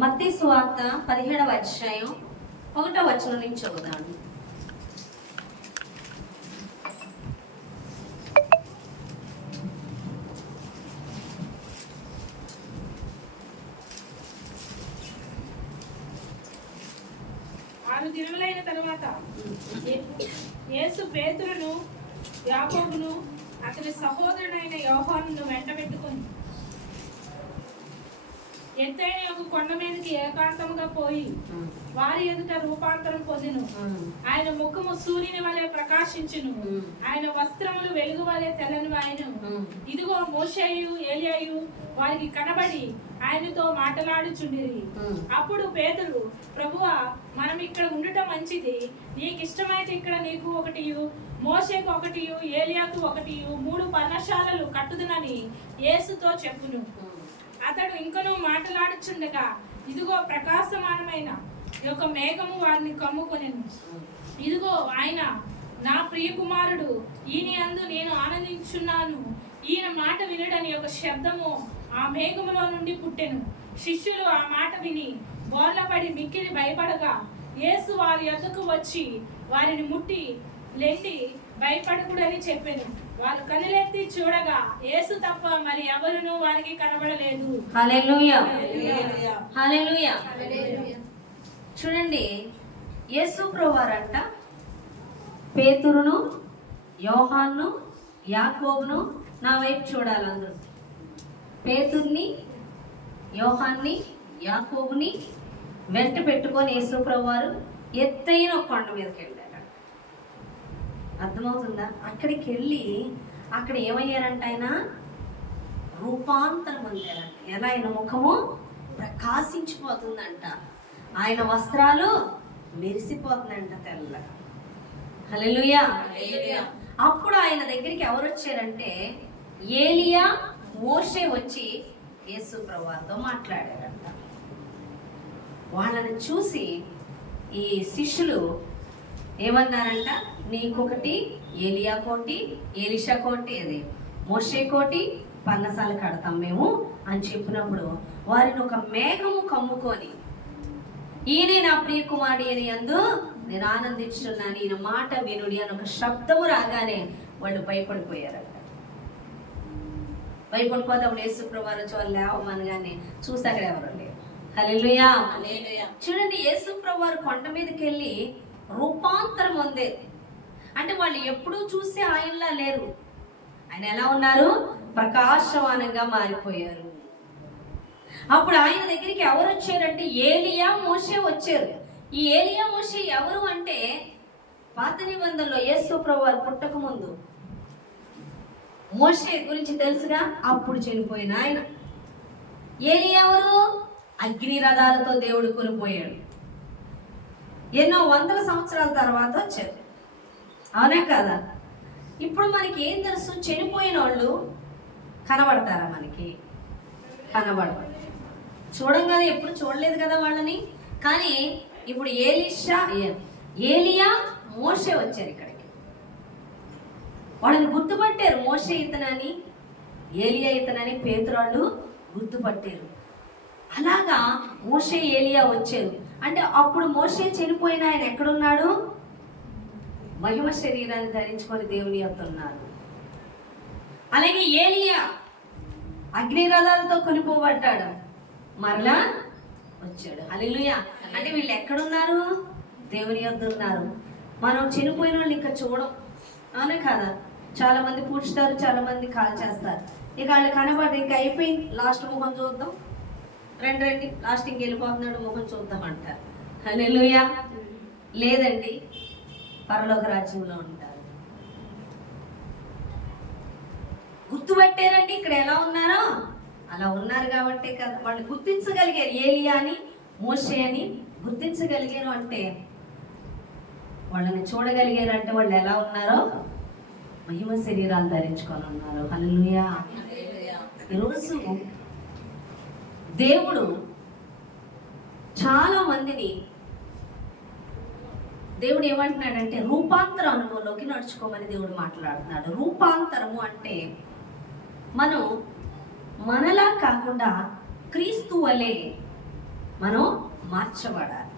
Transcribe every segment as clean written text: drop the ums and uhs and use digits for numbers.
మత్తయి సువార్త 17వ అధ్యాయం 1వ వచనం నుంచి చదువుతాను. ఆరు దినములైన తరువాత యేసు పేతురును యాకోబును అతని సహోదరుడైన యోహానును వెంటబెట్టుకొని ఎత్తైన ఒక కొండ మీదకి ఏకాంతముగా పోయి వారి ఎదుట రూపాంతరం పొందెను. ఆయన ముఖము సూర్యుని వలె ప్రకాశించును, ఆయన వస్త్రములు వెలుగు వలె తెల్లని ఆయను. ఇదిగో మోషేయు ఏలియాయు వారికి కనబడి ఆయనతో మాట్లాడుచుండిరి. అప్పుడు పేతురు, ప్రభువా, మనం ఇక్కడ ఉండటం మంచిది. నీకు ఇష్టమైతే ఇక్కడ నీకు ఒకటియు, మోషేకు ఒకటియు, ఏలియాకు ఒకటియు 3 పర్ణశాలలు కట్టుదునని యేసుతో చెప్పును. అతడు ఇంకనూ మాట్లాడుచుండగా ఇదిగో ప్రకాశమానమైన ఒక మేఘము వారిని కమ్ముకొనెను. ఇదిగో ఆయన నా ప్రియ కుమారుడు, ఈయన యందు నేను ఆనందించున్నాను, ఈయన మాట వినడని ఒక శబ్దము ఆ మేఘములో నుండి పుట్టెను. శిష్యులు ఆ మాట విని బోర్లపడి మిక్కిలి భయపడగా యేసు వారి యొద్దకు వచ్చి వారిని ముట్టి లెండి, భయపడకూడని చెప్పెను. వారు కనులెత్తి చూడగా యేసు తప్ప మరి ఎవరునూ వారికి కనబడలేదు. హల్లెలూయా, హల్లెలూయా. చూడండి, యేసు ప్రభువారంట పేతురును, యోహాను, యాకోబును నా వైపు చూడాలి అందరూ. పేతుర్ని, యోహాన్ని, యాకోబుని వెంట పెట్టుకొని యేసు ప్రభువారు ఎత్తైన ఒక కొండ మీదకి వెళ్ళారు. అర్థమవుతుందా? అక్కడికి వెళ్ళి అక్కడ ఏమయ్యారంట, ఆయన రూపాంతరం పొందారంట. ఎలా? ఆయన ముఖము ప్రకాశించిపోతుందంట, ఆయన వస్త్రాలు మెరిసిపోతుందంట తెల్లగా. హల్లెలూయా. అప్పుడు ఆయన దగ్గరికి ఎవరు వచ్చారంటే ఏలియా, మోషే వచ్చి యేసు ప్రభువుతో మాట్లాడారంట. వాళ్ళని చూసి ఈ శిష్యులు ఏమన్నారంట, నీకొకటి, ఏలియా కోటి, ఎలీషా కోటి, అది మోషే కోటి పన్నసాలు కడతాం మేము అని చెప్పినప్పుడు వారిని ఒక మేఘము కమ్ముకొని ఈయన నా ప్రియ కుమారుడు అని యందు నేను ఆనందించున్నాను, ఈయన మాట వినుడి అని ఒక శబ్దము రాగానే వాళ్ళు భయపడిపోయారంట. భయపడిపోతే అప్పుడు యేసు ప్రభువారు వాళ్ళు లేవమనగానే చూసి అక్కడ ఎవరు లేరు. హల్లెలూయా. చూడండి, యేసు ప్రభువారు కొండ మీదకి వెళ్ళి రూపాంతరం పొందేరు. అంటే వాళ్ళు ఎప్పుడూ చూసి ఆయనలా లేరు. ఆయన ఎలా ఉన్నారు? ప్రకాశమానంగా మారిపోయారు. అప్పుడు ఆయన దగ్గరికి ఎవరు వచ్చారంటే ఏలియా, మోషే వచ్చారు. ఈ ఏలియా, మోషే ఎవరు అంటే పాత నిబంధనలో యేసు ప్రభువారు పుట్టక ముందు మోషే గురించి తెలుసుగా, అప్పుడు చనిపోయిన ఆయన. ఏలియా ఎవరు? అగ్ని రథాలతో దేవుడు కొనిపోయాడు. ఎన్నో వందల సంవత్సరాల తర్వాత వచ్చారు. అవునా కదా? ఇప్పుడు మనకి ఏం తెలుసు? చనిపోయిన వాళ్ళు కనబడతారా? మనకి కనబడరు. చూడంగానే ఎప్పుడు చూడలేదు కదా వాళ్ళని. కానీ ఇప్పుడు ఏలియా, మోషే వచ్చారు ఇక్కడికి. వాళ్ళని గుర్తుపట్టారు. మోషే ఇతనని, ఏలియా ఇతనని పేతురాళ్ళు గుర్తుపట్టారు. అలాగా మోషే, ఏలియా వచ్చారు. అంటే అప్పుడు మోషే చనిపోయిన ఆయన ఎక్కడున్నాడు? మహిమ శరీరాన్ని ధరించుకొని దేవుని యొద్ద ఉన్నారు. అలాగే ఏలియా అగ్ని రథాలతో కొనిపోబడ్డాడు, మరలా వచ్చాడు. హల్లెలూయా. అంటే వీళ్ళు ఎక్కడున్నారు? దేవుని యొద్ద ఉన్నారు. మనం చనిపోయిన వాళ్ళు ఇంకా చూడం, అవునా కదా? చాలా మంది పూడ్చుతారు, చాలా మంది కాల్ చేస్తారు. ఇక వాళ్ళు కనబడి ఇంకా అయిపోయింది, లాస్ట్ ముఖం చూద్దాం, రండి లాస్ట్ ఇంక వెళ్ళిపోతున్నాడు, ముఖం చూద్దాం అంటారు. హల్లెలూయా. లేదండి, పరలోక రాజ్యంలో ఉంటారు. గుర్తుపట్టారండి ఇక్కడ ఎలా ఉన్నారో అలా ఉన్నారు కాబట్టి కదా వాళ్ళు గుర్తించగలిగారు. ఏలియా అని, మోషే అని గుర్తించగలిగారు అంటే వాళ్ళని చూడగలిగారు. అంటే వాళ్ళు ఎలా ఉన్నారో మహిమ శరీరాలు ధరించుకొని ఉన్నారు. హల్లెలూయా. ఈరోజు దేవుడు చాలా మందిని, దేవుడు ఏమంటున్నాడంటే రూపాంతర అనుభవంలోకి నడుచుకోమని దేవుడు మాట్లాడుతున్నాడు. రూపాంతరము అంటే మనం మనలా కాకుండా క్రీస్తు వలె మనం మార్చబడాలి.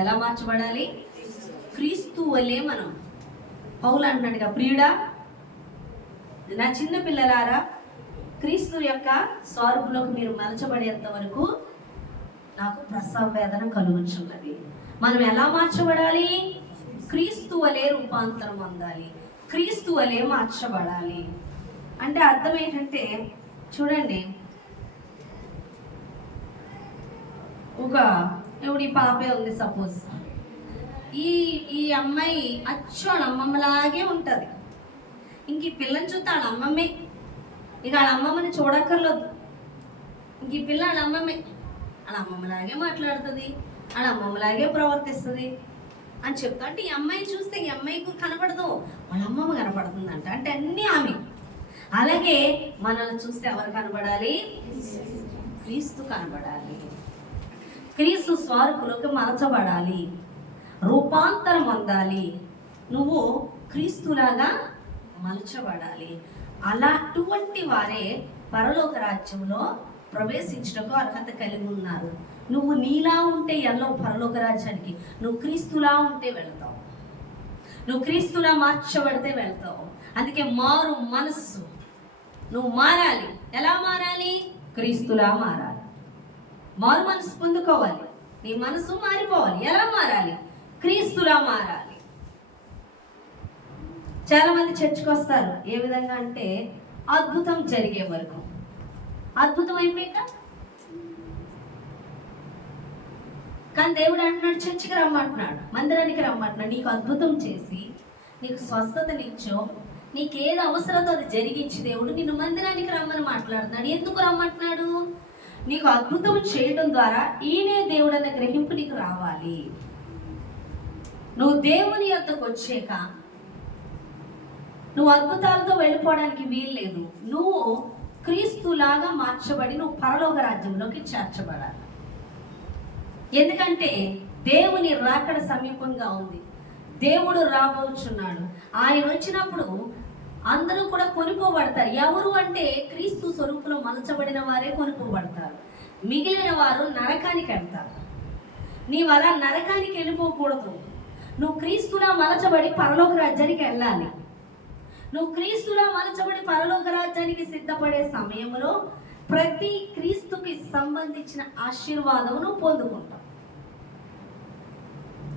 ఎలా మార్చబడాలి? క్రీస్తు వలే మనం. పౌలు అంటున్నాడుగా, ప్రియుడా నా చిన్న పిల్లలారా క్రీస్తు యొక్క స్వరూపంలోకి మీరు మలచబడేంత వరకు నాకు ప్రసవ వేదన కలుగుచున్నది. మనం ఎలా మార్చబడాలి? క్రీస్తు వలే రూపాంతరం పొందాలి, క్రీస్తు వలే మార్చబడాలి. అంటే అర్థం ఏంటంటే చూడండి, ఇప్పుడు ఈ పాపే ఉంది సపోజ్, ఈ అమ్మాయి అచ్చు వాళ్ళ అమ్మమ్మలాగే ఉంటుంది. ఇంక ఈ పిల్లని చూస్తే వాళ్ళ అమ్మమ్మే, ఇక వాళ్ళ అమ్మమ్మని చూడక్కర్లేదు. ఇంక ఈ పిల్ల వాళ్ళ అమ్మమ్మే, వాళ్ళ అమ్మమ్మలాగే మాట్లాడుతుంది, వాళ్ళ అమ్మమ్మలాగే ప్రవర్తిస్తుంది అని చెప్తా. అంటే ఈ అమ్మాయిని చూస్తే ఈ అమ్మాయికి కనపడదు, వాళ్ళ అమ్మమ్మ కనపడుతుందంట. అంటే అన్నీ ఆమె. అలాగే మనల్ని చూస్తే ఎవరు కనబడాలి? క్రీస్తు కనబడాలి. క్రీస్తు స్వరూపంలోకి మలచబడాలి, రూపాంతరం పొందాలి. నువ్వు క్రీస్తులాగా మలచబడాలి. అలాంటి వారే పరలోక రాజ్యంలో ప్రవేశించడానికి అర్హత కలిగి ఉన్నారు. నువ్వు నీలా ఉంటే ఎల్లవు పరలోక రాజ్యానికి. నువ్వు క్రీస్తులా ఉంటే వెళ్తావు, నువ్వు క్రీస్తులా మార్చబడితే వెళ్తావు. అందుకే మారు మనస్సు, నువ్వు మారాలి. ఎలా మారాలి? క్రీస్తులా మారాలి. మారు మనసు పొందుకోవాలి, నీ మనసు మారిపోవాలి. ఎలా మారాలి? క్రీస్తులా మారాలి. చాలా మంది చర్చికి వస్తారు, ఏ విధంగా అంటే అద్భుతం జరిగే వరకు. అద్భుతం అయిపోయాక కానీ దేవుడు అంటున్నాడు, చర్చికి రమ్మంటున్నాడు, మందిరానికి రమ్మంటున్నాడు. నీకు అద్భుతం చేసి నీకు స్వస్థతనిచ్చో, నీకు ఏది అవసరతో అది జరిగించి దేవుడు నిన్ను మందిరానికి రమ్మని మాట్లాడుతున్నాడు. ఎందుకు రమ్మంటున్నాడు? నీకు అద్భుతం చేయడం ద్వారా ఈయనే దేవుడు అన్న గ్రహింపు నీకు రావాలి. నువ్వు దేవుని యొద్దకు వచ్చాక నువ్వు అద్భుతాలతో వెళ్ళిపోవడానికి వీల్లేదు. నువ్వు క్రీస్తులాగా మార్చబడి నువ్వు పరలోక రాజ్యంలోకి చేర్చబడాలి. ఎందుకంటే దేవుని రాకడ సమీపంగా ఉంది, దేవుడు రాబోచున్నాడు. ఆయన వచ్చినప్పుడు అందరూ కూడా కొనిపోబడతారు. ఎవరు అంటే క్రీస్తు స్వరూపంలో మలచబడిన వారే కొనిపోబడతారు, మిగిలిన వారు నరకానికి వెళ్తారు. నీవు అలా నరకానికి వెళ్ళిపోకూడదు. నువ్వు క్రీస్తులా మలచబడి పరలోక రాజ్యానికి వెళ్ళాలి. నువ్వు క్రీస్తులా మలచబడి పరలోక రాజ్యానికి సిద్ధపడే సమయంలో ప్రతి క్రీస్తుకి సంబంధించిన ఆశీర్వాదమును పొందుకుంటావు.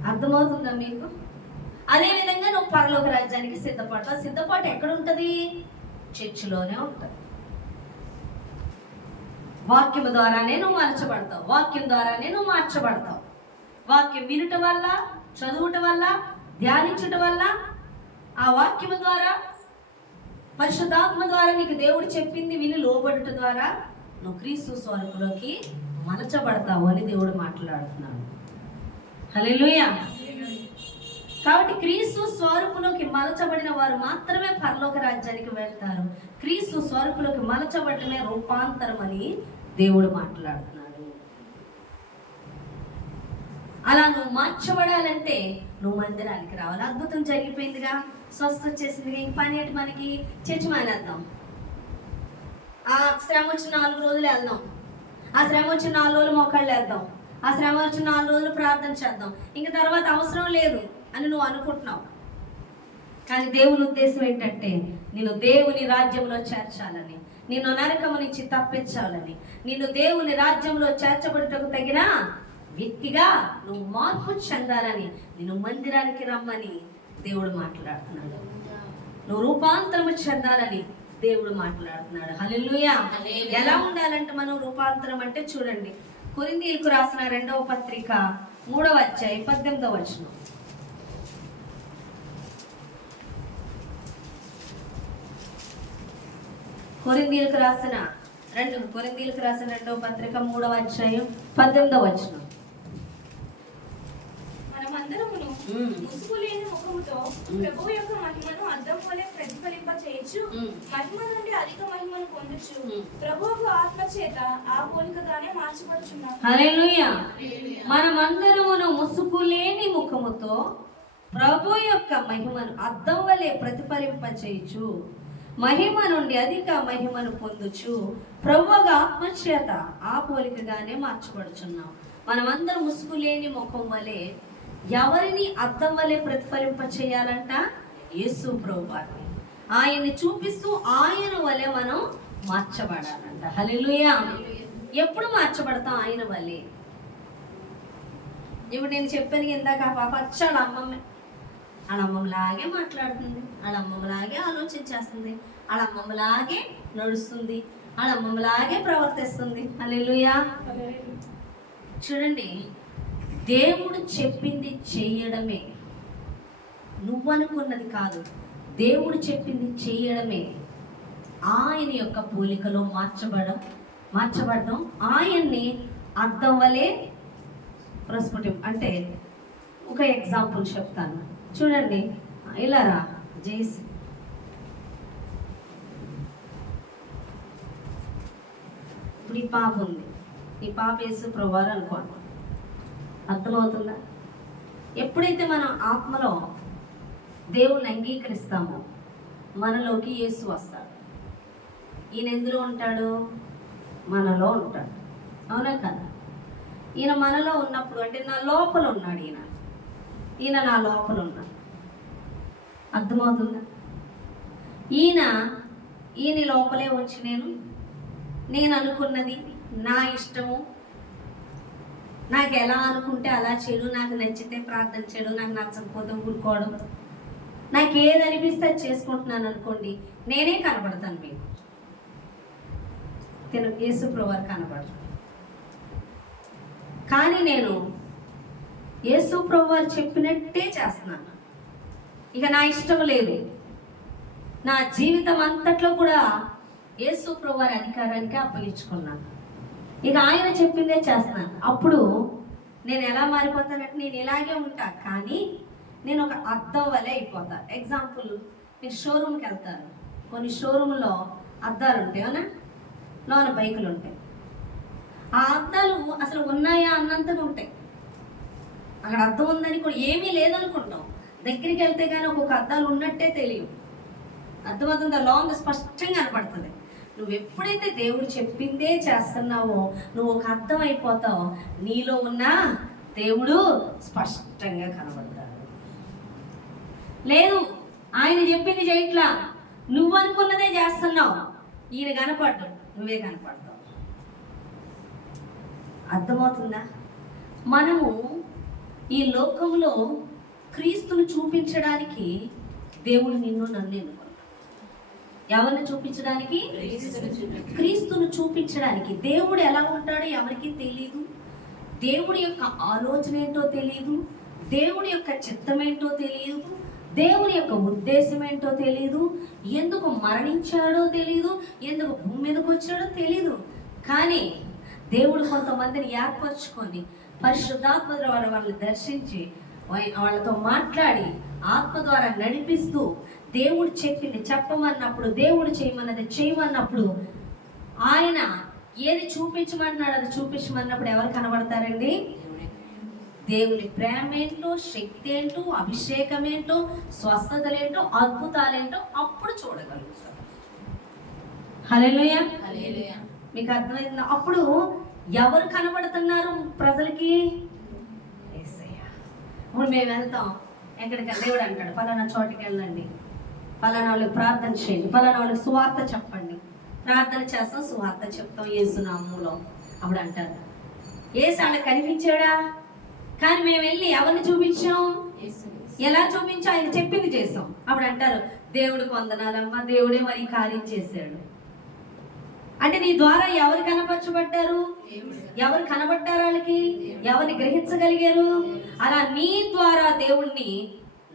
అర్థమవుతుందా మీకు? అదేవిధంగా నువ్వు పరలోక రాజ్యానికి సిద్ధపడతావు. సిద్ధపాటు ఎక్కడ ఉంటుంది? చర్చిలోనే ఉంటుంది. వాక్యం ద్వారానే నువ్వు మలచబడతావు, వాక్యం ద్వారానే నువ్వు మార్చబడతావు. వాక్యం వినుట వల్ల, చదువుట వల్ల, ధ్యానించుట వల్ల, ఆ వాక్యం ద్వారా, పరిశుద్ధాత్మ ద్వారా నీకు దేవుడు చెప్పింది విని లోబడుట ద్వారా నువ్వు క్రీస్తు స్వరూపంలోకి మలచబడతావు అని దేవుడు మాట్లాడుతున్నాడు. హల్లెలూయా. కాబట్టి క్రీస్తు స్వరూపంలోకి మలచబడిన వారు మాత్రమే పరలోక రాజ్యానికి వెళ్తారు. క్రీస్తు స్వరూపంలోకి మలచబడమే రూపాంతరం అని దేవుడు మాట్లాడుతున్నాడు. అలా నువ్వు మార్చబడాలంటే నువ్వు మందిరానికి రావాలి. అద్భుతం జరిగిపోయిందిగా, స్వస్థ వచ్చేసిందిగా, ఇంక పని ఏంటి మనకి? చర్చి మానేద్దాం. ఆ శ్రమ వచ్చిన 4 రోజులు వెళ్దాం, ఆ శ్రమ వచ్చిన 4 రోజులు మోకాళ్ళు వేద్దాం, ఆ శ్రమ వచ్చిన 4 రోజులు ప్రార్థన చేద్దాం, ఇంక తర్వాత అవసరం లేదు అని నువ్వు అనుకుంటున్నావు. కానీ దేవుని ఉద్దేశం ఏంటంటే నిన్ను దేవుని రాజ్యంలో చేర్చాలని, నిన్ను నరకము నుంచి తప్పించాలని, నిన్ను దేవుని రాజ్యంలో చేర్చబడుటకు తగిన వ్యక్తిగా నువ్వు మార్పు చెందాలని, నిన్ను మందిరానికి రమ్మని దేవుడు మాట్లాడుతున్నాడు. నువ్వు రూపాంతరము చెందాలని దేవుడు మాట్లాడుతున్నాడు. హల్లెలూయా. ఎలా ఉండాలంటే మనం రూపాంతరం అంటే చూడండి, కొరింథీయులకు రాసిన 2వ పత్రిక 3వ అధ్యాయం 18వ వచనం. కొరింథీయులకు రాసిన 2వ పత్రిక 3వ అధ్యాయం 18వ వచనం. మనమందరమును ముసుగు లేని ముఖముతో ప్రభువు యొక్క మహిమను అద్దం వలె ప్రతిఫలింప చేయొచ్చు, మహిమ నుండి అధిక మహిమను పొందొచ్చు, ప్రభువుకు ఆత్మ చేత ఆ పోలికగానే మార్చబడుచున్నాం. హల్లెలూయా. మనమందరమును ముసుగు లేని ముఖముతో ప్రభు యొక్క మహిమను అద్దం వలె ప్రతిఫలింప చేయొచ్చు, మహిమ నుండి అధిక మహిమను పొందుచు, ప్రభువుగా ఆత్మచేత ఆ పోలికగానే మార్చబడుచున్నాం. మనమందరం ముసుగు లేని ముఖం వలె ఎవరిని అద్దం వలె ప్రతిఫలింప చేయాలంట? యేసు ప్రభువారిని. ఆయన్ని చూపిస్తూ ఆయన వలె మనం మార్చబడాలంట. హల్లెలూయా. ఎప్పుడు మార్చబడతాం ఆయన వలె? ఇప్పుడు నేను చెప్పాను ఇందాక, ఆ పాప వచ్చాడు అమ్మమ్మలాగే మాట్లాడుతుంది, అమ్మమ్మలాగే ఆలోచించేస్తుంది, అమ్మమ్మలాగే నడుస్తుంది, అమ్మమ్మలాగే ప్రవర్తిస్తుంది. హల్లెలూయా. చూడండి, దేవుడు చెప్పింది చెయ్యడమే, నువ్వనుకున్నది కాదు, దేవుడు చెప్పింది చెయ్యడమే ఆయన యొక్క పోలికలో మార్చబడడం, ఆయన్ని అద్దం వలె ప్రస్ఫుటం. అంటే ఒక ఎగ్జాంపుల్ చెప్తాను చూడండి. ఇలా రా జేసి, ఇప్పుడు ఈ పాప ఉంది, ఈ పాప యేసు ప్రభువారు అనుకోండి. అర్థమవుతుందా? ఎప్పుడైతే మనం ఆత్మలో దేవుణ్ణి అంగీకరిస్తామో మనలోకి యేసు వస్తాడు. ఈయన ఎందులో ఉంటాడు? మనలో ఉంటాడు. అవునా కదా? ఈయన మనలో ఉన్నప్పుడు, అంటే నా లోపల ఉన్నాడు ఈయన నా లోపల ఉన్నాడు. అర్థమవుతుందా? ఈయన లోపలే వచ్చి నేను అనుకున్నది, నా ఇష్టము, నాకు ఎలా అనుకుంటే అలా చేయడు, నాకు నచ్చితే ప్రార్థన చేయడం, నాకు నచ్చకపోతే ఊరుకోవడం, నాకు ఏది అనిపిస్తే అది చేసుకుంటున్నాను అనుకోండి, నేనే కనబడతాను మీకు. యేసు ప్రభువారు కనబడతాను. కానీ నేను యేసు ప్రభువారు చెప్పినట్టే చేస్తున్నాను. ఇక నా ఇష్టం లేదు. నా జీవితం అంతట్లో కూడా యేసు ప్రభువారి అధికారానికి అప్పగించుకున్నాను. ఇక ఆయన చెప్పిందే చేస్తున్నాను. అప్పుడు నేను ఎలా మారిపోతానంటే, నేను ఇలాగే ఉంటా, కానీ నేను ఒక అద్దం వలె అయిపోతా. ఎగ్జాంపుల్, మీరు షోరూమ్కి వెళ్తారు, కొన్ని షోరూంలో అద్దాలు ఉంటాయి, అవునా? లోన బైకులు ఉంటాయి. ఆ అద్దాలు అసలు ఉన్నాయా అన్నంతగా ఉంటాయి. అక్కడ అద్దం ఉందని కూడా ఏమీ లేదనుకుంటాం. దగ్గరికి వెళ్తే కానీ ఒక్కొక్క అద్దాలు ఉన్నట్టే తెలియదు. అర్థమవుతుందా? లోన స్పష్టంగా కనపడుతుంది. నువ్వు ఎప్పుడైతే దేవుడు చెప్పిందే చేస్తున్నావో నువ్వు ఒక అర్థం అయిపోతావు. నీలో ఉన్న దేవుడు స్పష్టంగా కనబడతాడు. లేదు, ఆయన చెప్పింది చేయట్లా, నువ్వు అనుకున్నదే చేస్తున్నావు, ఈయన కనపడ్డు, నువ్వే కనపడతావు. అర్థమవుతుందా? మనము ఈ లోకంలో క్రీస్తును చూపించడానికి దేవుడు నిన్ను నన్ను ఎన్నుకున్నాడు. ఎవరిని చూపించడానికి? క్రీస్తును చూపించడానికి. దేవుడు ఎలా ఉంటాడో ఎవరికి తెలియదు. దేవుడి యొక్క ఆలోచన ఏంటో తెలియదు. దేవుడి యొక్క చిత్తం ఏంటో తెలియదు. దేవుని యొక్క ఉద్దేశం ఏంటో తెలియదు. ఎందుకు మరణించాడో తెలియదు. ఎందుకు భూమి మీదకి వచ్చాడో తెలియదు. కానీ దేవుడు కొంతమందిని ఏర్పరచుకొని పరిశుద్ధాత్మ ద్వారా వాళ్ళని దర్శించి వాళ్ళతో మాట్లాడి ఆత్మ ద్వారా నడిపిస్తూ దేవుడు చెప్పింది చెప్పమన్నప్పుడు, దేవుడు చేయమన్నది చేయమన్నప్పుడు, ఆయన ఏది చూపించమన్నాడు అది చూపించమన్నప్పుడు ఎవరు కనబడతారండి? దేవుని ప్రేమ ఏంటో, శక్తి ఏంటో, అభిషేకం ఏంటో, స్వస్థతలేంటో, అద్భుతాలేంటో అప్పుడు చూడగలుగుతారు. హల్లెలూయా. మీకు అర్థమైందా? అప్పుడు ఎవరు కనబడుతున్నారు ప్రజలకి? యేసయ్య. ఇప్పుడు మేము వెళ్తాం ఎక్కడికి, దేవుడు అంటాడు పలానా చోటికి వెళ్ళండి, పలానా వాళ్ళకి ప్రార్థన చేయండి, పలానా వాళ్ళకి సువార్త చెప్పండి. ప్రార్థన చేస్తాం, సువార్త చెప్తాం యేసు నామములో. అప్పుడు అంటారు యేసు వాళ్ళకి కనిపించాడా? కానీ మేము వెళ్ళి ఎవరిని చూపించాం? ఎలా చూపించాం? ఆయన చెప్పింది చేసాం. అప్పుడు అంటారు దేవుడికి వందనాలమ్మా, దేవుడే మరి కార్యం చేశాడు. అంటే నీ ద్వారా ఎవరు కనపరచబడ్డారు? ఎవరు కనబడ్డారు? వాళ్ళకి ఎవరిని గ్రహించగలిగారు? అలా నీ ద్వారా దేవుణ్ణి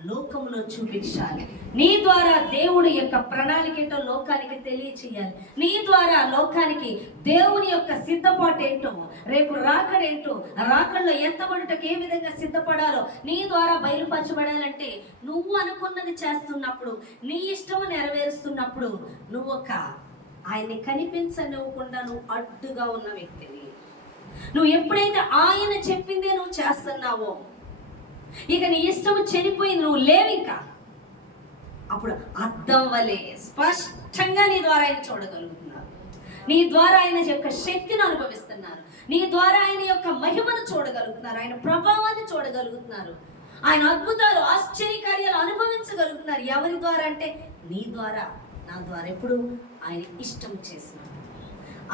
లోకంలో చూపించాలి. నీ ద్వారా దేవుడి యొక్క ప్రణాళిక ఏంటో లోకానికి తెలియచేయాలి. నీ ద్వారా లోకానికి దేవుని యొక్క సిద్ధపాటు ఏంటో, రేపు రాకడేంటో, రాకడలో ఎంతబడుటకు ఏ విధంగా సిద్ధపడాలో నీ ద్వారా బయలుపరచబడాలంటే, నువ్వు అనుకున్నది చేస్తున్నప్పుడు, నీ ఇష్టము నెరవేరుస్తున్నప్పుడు, నువ్వు ఒక ఆయన్ని కనిపించనివ్వకుండా నువ్వు అడ్డుగా ఉన్న వ్యక్తివి. నువ్వు ఎప్పుడైతే ఆయన చెప్పిందే నువ్వు చేస్తున్నావో, ఇక నీ ఇష్టము చనిపోయింది, నువ్వు లేవు ఇంకా. అప్పుడు అద్దం వలె స్పష్టంగా నీ ద్వారా ఆయన చూడగలుగుతున్నారు. నీ ద్వారా ఆయన యొక్క శక్తిని అనుభవిస్తున్నారు. నీ ద్వారా ఆయన యొక్క మహిమను చూడగలుగుతున్నారు, ఆయన ప్రభావాన్ని చూడగలుగుతున్నారు, ఆయన అద్భుతాలు ఆశ్చర్యకార్యాలు అనుభవించగలుగుతున్నారు. ఎవరి ద్వారా అంటే నీ ద్వారా, నా ద్వారా. ఎప్పుడు ఆయన ఇష్టం చేసినాడు,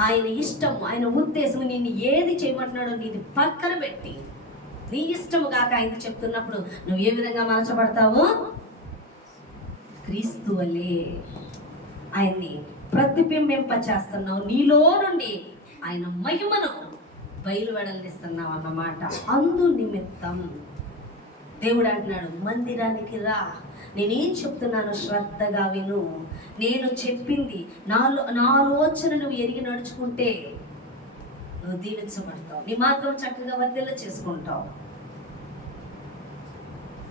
ఆయన ఇష్టం, ఆయన ఉద్దేశం. నిన్ను ఏది చేయమంటున్నాడో నీది పక్కన పెట్టి నీ ఇష్టము కాక ఆయన చెప్తున్నప్పుడు నువ్వు ఏ విధంగా మార్చబడతావు? క్రీస్తు వలే ఆయన్ని ప్రతిబింబింప చేస్తున్నావు. నీలో నుండి ఆయన మహిమను బయలువెడలిస్తున్నావు అన్నమాట. అందు నిమిత్తం దేవుడు అంటున్నాడు, మందిరానికి రా, నేనేం చెప్తున్నాను శ్రద్ధగా విను. నేను చెప్పింది నా ఆలోచన నువ్వు ఎరిగి నడుచుకుంటే నువ్వు దీవించబడతావు, నీ మార్గం చక్కగా వర్ధిల్ల చేసుకుంటావు.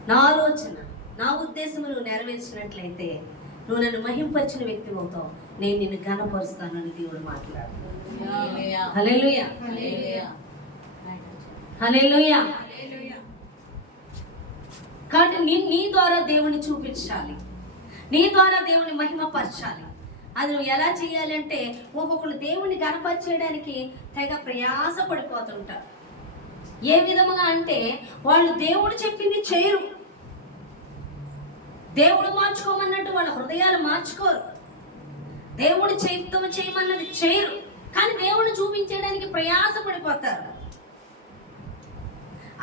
నా ఆలోచన, నా ఉద్దేశం నువ్వు నెరవేర్చినట్లయితే నువ్వు నన్ను మహింపరిచిన వ్యక్తి అవుతావు, నేను నిన్ను ఘనపరుస్తానని దేవుడు మాట్లాడుతున్నాడు. హల్లెలూయా, హల్లెలూయా. కాబట్టి నీ ద్వారా దేవుని చూపించాలి, నీ ద్వారా దేవుని మహిమపరచాలి. అది నువ్వు ఎలా చేయాలి అంటే, ఒక్కొక్కరు దేవుని గణపరచేయడానికి తెగ ప్రయాస పడిపోతుంటారు. ఏ విధముగా అంటే వాళ్ళు దేవుడు చెప్పింది చేయరు, దేవుడు మార్చుకోమన్నట్టు వాళ్ళ హృదయాలు మార్చుకోరు, దేవుడు చేయమన్నది చేయరు, కానీ దేవుడిని చూపించడానికి ప్రయాస పడిపోతారు.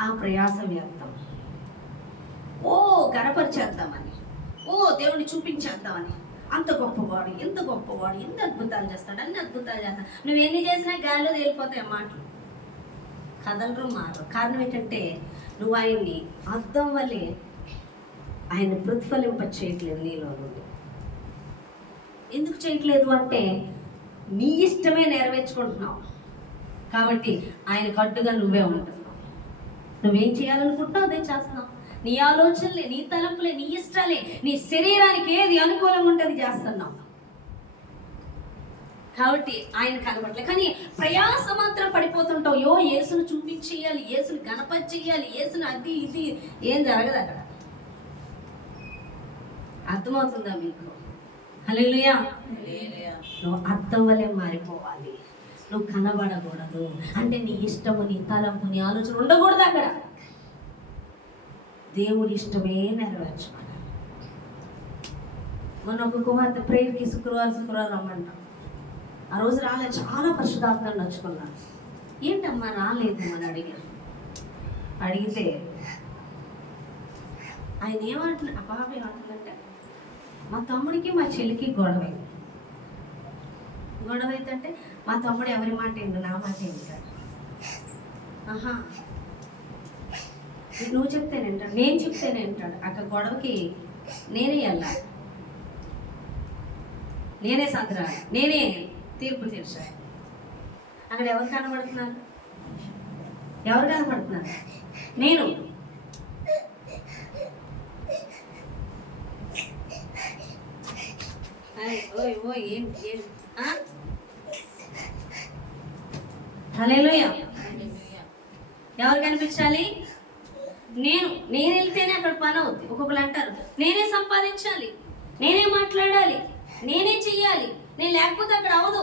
ఆ ప్రయాస వ్యర్థం. ఓ గణపరిచేద్దామని, ఓ దేవుడిని చూపించేద్దామని, అంత గొప్పవాడు, ఎంత గొప్పవాడు, ఎంత అద్భుతాలు చేస్తాడు, అన్ని అద్భుతాలు చేస్తాడు. నువ్వు ఎన్ని చేసినా గాల్లో తేలిపోతాయి మాటలు, కథలు మాటలు. కారణం ఏంటంటే నువ్వు ఆయన్ని అర్థం వల్లే ఆయన ప్రతిఫలింప చేయట్లేదు నీలో నుండి. ఎందుకు చేయట్లేదు అంటే నీ ఇష్టమే నెరవేర్చుకుంటున్నావు కాబట్టి ఆయనకు అడ్డుగా నువ్వే ఉంటున్నావు. నువ్వేం చేయాలనుకుంటున్నావు అదే చేస్తున్నావు. నీ ఆలోచనలే, నీ తలంపులే, నీ ఇష్టాలే, నీ శరీరానికి ఏది అనుకూలంగా ఉంటుంది చేస్తున్నావు. కాబట్టి ఆయన కనబడలే, కానీ ప్రయాస మాత్రం పడిపోతుంటావు. యేసును చూపించేయాలి, యేసును గణపరిచేయాలి, యేసును అది ఇది, ఏం జరగదు అక్కడ. అర్థమవుతుందా మీకు? హల్లెలూయా. నువ్వు అర్థం వల్లే మారిపోవాలి, నువ్వు కనబడకూడదు. అంటే నీ ఇష్టము, నీ తలంపు, నీ ఆలోచన ఉండకూడదు అక్కడ. దేవుడి ఇష్టమే నెరవేర్చాలి. మొన్న ఒక కుమార్తె ప్రేయర్కి శుక్రవారం రమ్మంటాం. ఆ రోజు రాలే, చాలా పరిశుద్ధాత్మను నచ్చుకున్నాను. ఏంటమ్మా రాలేదు అని అడిగితే ఆయన ఏమంటున్నా, ఆ పాప ఏమంటుందంటే, మా తమ్ముడికి మా చెల్లికి గొడవైంది. గొడవైందంటే మా తమ్ముడు ఎవరి మాట ఏంటి, నా మాట ఏంటి సార్? ఆహా, నువ్వు చెప్తేనేంటాడు, నేను చెప్తేనేంటాడు. అక్కడ గొడవకి నేనే వెళ్ళాలి, నేనే సంద్రాలి, నేనే తీర్పు తీర్చాలి. అక్కడ ఎవరు కనబడుతున్నారు? ఎవరు కనబడుతున్నారు? నేను. హల్లెలూయా. ఎవరు కనిపించాలి? నేను వెళ్తేనే అక్కడ పని అవుద్ది. ఒక్కొక్కరు అంటారు నేనే సంపాదించాలి, నేనే మాట్లాడాలి, నేనే చెయ్యాలి, నేను లేకపోతే అక్కడ అవదు.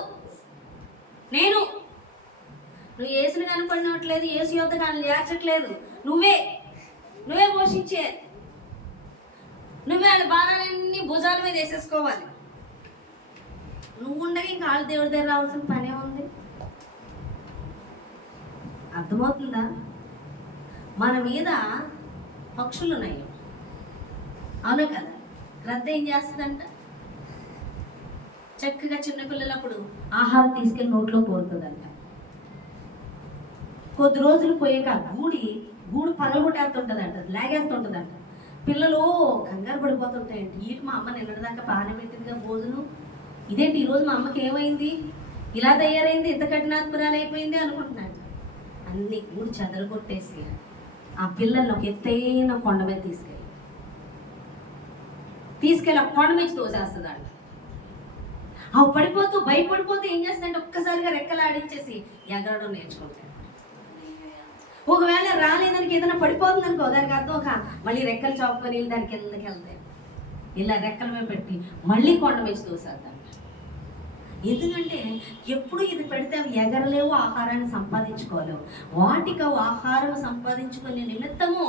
నువ్వు యేసుని కనపడినట్లేదు, యేసు యొద్ద కానీ లేచట్లేదు. నువ్వే పోషించేయాలి, నువ్వే వాళ్ళ భారాలన్నీ భుజాల మీద వేసేసుకోవాలి. నువ్వు ఉండగా ఇంకా వాళ్ళ దేవుడి దగ్గర రావాల్సిన పనే ఉంది. అర్థమవుతుందా? మన మీద పక్షులు ఉన్నాయి, అవును కదా? గ్రద్ద ఏం చేస్తుందంట, చక్కగా చిన్నపిల్లలప్పుడు ఆహారం తీసుకెళ్ళి నోట్లో కోరుతుందంట. కొద్ది రోజులు పోయాక గూడు పగలగొట్టేస్తుంటుందంట, లాగేస్తుంటుందంట. పిల్లలు కంగారు పడిపోతుంటాయండి. ఈటి మా అమ్మ నిన్నటిదాకా బాగానే పెట్టిందిగా భోజనం, ఇదేంటి ఈరోజు మా అమ్మకి ఏమైంది, ఇలా తయారైంది, ఇంత కఠినాత్మరాలు అయిపోయింది అనుకుంటున్నాడు. అన్ని గూడు చెదరగొట్టేసి ఆ పిల్లల్ని ఒక ఎత్తైన కొండ మీద తీసుకెళ్ళి ఆ కొండ మీద తోసేస్తుందంట. ఆ పడిపోతూ భయపడిపోతూ ఏం చేస్తుందంటే ఒక్కసారిగా రెక్కలు ఆడించేసి ఎగరడం నేర్చుకుంటాడు. ఒకవేళ రాలేదానికి ఏదైనా పడిపోతుంది అనుకో, దానికి అర్థం మళ్ళీ రెక్కలు చాపుకొని దానికి కిందకి వెళ్తాయి. ఇలా రెక్కల మీద పెట్టి మళ్ళీ కొండ మీద తోసేద్దాం. ఎందుకంటే ఎప్పుడు ఇది పెడితే అవి ఎగరలేవు, ఆహారాన్ని సంపాదించుకోలేవు. వాటికి ఆహారం సంపాదించుకునే నిమిత్తము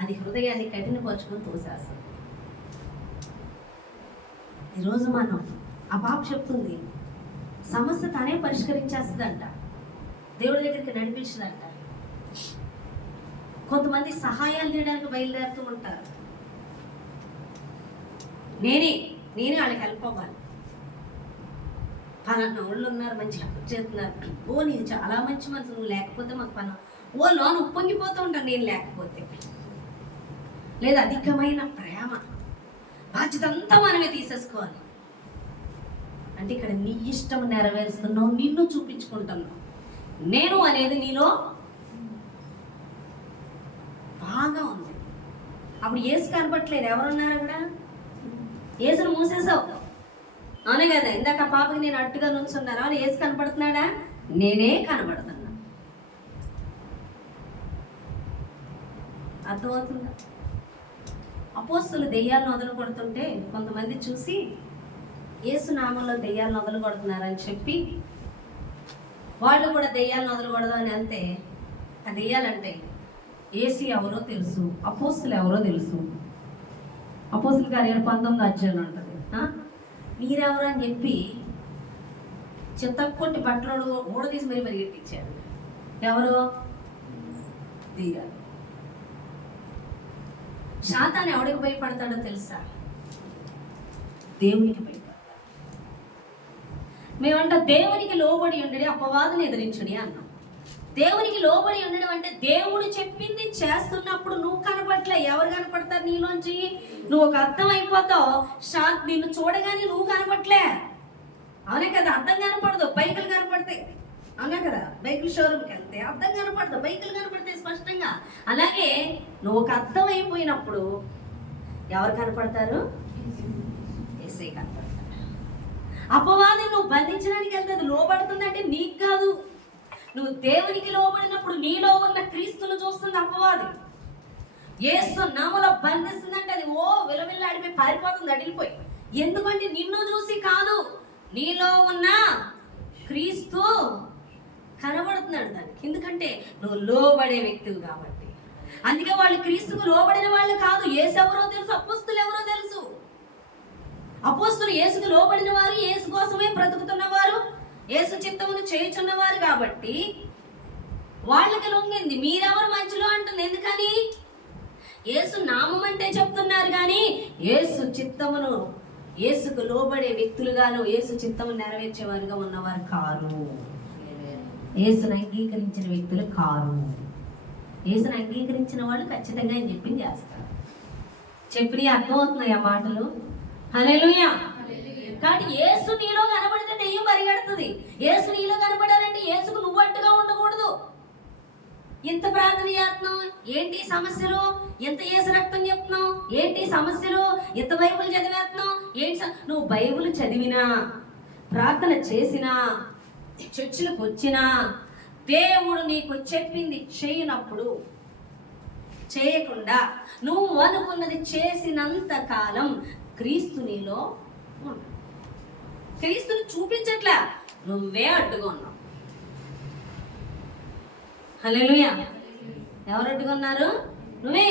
అది హృదయాన్ని కఠినపరుచుకొని తోసేస్తుంది. ఈరోజు మనం ఆ పాప చెప్తుంది, సమస్య తనే పరిష్కరించేస్తుందంట, దేవుడి దగ్గరికి నడిపించదంట. కొంతమంది సహాయాలు చేయడానికి బయలుదేరుతూ ఉంటారు. నేనే వాళ్ళకి హెల్ప్ అవ్వాలి, పలానా వాళ్ళు ఉన్నారు మంచి హెల్ప్ చేస్తున్నారు, ఓ నీది చాలా మంచి మనసు, నువ్వు లేకపోతే మాకు పని, ఓ లోన్ ఉప్పొంగిపోతూ ఉంటాను నేను లేకపోతే. లేదా అధికమైన ప్రేమ, బాధ్యత అంతా మనమే తీసేసుకోవాలి. అంటే ఇక్కడ నీ ఇష్టం నెరవేరుస్తున్నావు, నిన్ను చూపించుకుంటున్నావు. నేను అనేది నీలో బాగా ఉంది. అప్పుడు ఏసు కనపట్లేదు, ఎవరున్నారు అక్కడ? ఏసును మూసేసావు, అవునే కదా. ఇందాక ఆ పాపకి నేను అట్టుగా నుంచున్నాను, అని ఏసు కనపడుతున్నాడా? నేనే కనబడుతున్నా. అర్థమవుతుందా? అపోస్తులు దెయ్యాలను వదలగొడుతుంటే కొంతమంది చూసి యేసు నామంలో దెయ్యాలను వదలగొడుతున్నారని చెప్పి వాళ్ళు కూడా దెయ్యాలను వదలకూడదు అని అంతే. ఆ దెయ్యాలంటే యేసు ఎవరో తెలుసు, అపోస్తులు ఎవరో తెలుసు. అపోస్తుల కార్యాలు 19వ అధ్యాయంలో ఉంటుంది. మీరెవరు అని చెప్పి చిత్తక్కొట్టి బట్టలు ఊడదీసి మరీ పరిగెట్టించాడు. ఎవరు? దెయ్యాలు. సాతాను ఎవడికి భయపడతాడో తెలుసా? దేవునికి భయపడతాడు. మేమంట దేవునికి లోబడి ఉండడి అపవాదుని ఎదిరించుడి అన్నాం. దేవునికి లోబడి ఉండడం అంటే దేవుడు చెప్పింది చేస్తున్నప్పుడు నువ్వు కనపడలే, ఎవరు కనపడతారు నీలోంచి? నువ్వు ఒక అర్థం అయిపోతావు, నిన్ను చూడగానే నువ్వు కనపడలే, అవునే కదా. అర్థం కనపడదు, బైకులు కనపడతాయి, అవునా కదా. బైకుల షోరూమ్కి వెళ్తే అర్థం కనపడదు, బైకులు కనపడతాయి స్పష్టంగా. అలాగే నువ్వు ఒక అర్థం అయిపోయినప్పుడు ఎవరు కనపడతారు? యేసే కనపడతాడు. అపవాదిని నువ్వు బంధించడానికి వెళ్తుంది, లోబడుతుందంటే నీకు కాదు. నువ్వు దేవునికి లోబడినప్పుడు నీలో ఉన్న క్రీస్తును చూస్తుంది అపవాది. యేసు నామములో బంధిస్తుందంటే అది విలవిల్లాడిపోయి పారిపోతుంది, అడిగిపోయి. ఎందుకంటే నిన్ను చూసి కాదు, నీలో ఉన్న క్రీస్తు కనబడుతున్నాడు దానికి. ఎందుకంటే నువ్వు లోబడే వ్యక్తివి కాబట్టి. అందుకే వాళ్ళు క్రీస్తుకు లోబడిన వాళ్ళు కాదు. యేసు ఎవరో తెలుసు, అపోస్తులు ఎవరో తెలుసు. అపోస్తులు యేసుకు లోబడిన వారు, యేసు కోసమే బ్రతుకుతున్నవారు, యేసు చిత్తమును చేయుచున్నవారు కాబట్టి వాళ్ళకి లొంగింది. మీరెవరు మధ్యలో అంటుంది. ఎందుకని? యేసు నామం అంటే చెప్తున్నారు కానీ యేసు చిత్తమును, యేసుకు లోబడే వ్యక్తులుగాను, యేసు చిత్తమును నెరవేర్చేవారుగా ఉన్నవారు కారు. యేసును అంగీకరించిన వ్యక్తులు కారు. యేసును అంగీకరించిన వాళ్ళు ఖచ్చితంగా ఆయన చెప్పింది చేస్తారు. చెప్పి అర్థమవుతున్నాయి ఆ మాటలు? హల్లెలూయా. కాబట్టి యేసు నీలో కనబడితే దెయ్యం పరిగెడుతుంది. యేసు నీలో కనబడాలంటే యేసుకు నువ్వు అడ్డుగా ఉండకూడదు. ఇంత ప్రార్థన చేస్తున్నావు, ఏంటి సమస్యలు? ఎంత యేసు రక్తం చెప్తున్నావు, ఏంటి సమస్యలు? ఎంత బైబిల్ చదివేస్తున్నావు, ఏంటి? నువ్వు బైబిల్ చదివినా, ప్రార్థన చేసినా, చర్చిలకు వచ్చినా, దేవుడు నీకు చెప్పింది చేయనప్పుడు, చేయకుండా నువ్వు అనుకున్నది చేసినంత కాలం క్రీస్తు నీలో ఉన్నాడు. క్రీస్తుని చూపించట్లా, నువ్వే అడ్డుగా ఉన్నావు. హల్లెలూయా. ఎవరు అడ్డుగా ఉన్నారు? నువ్వే.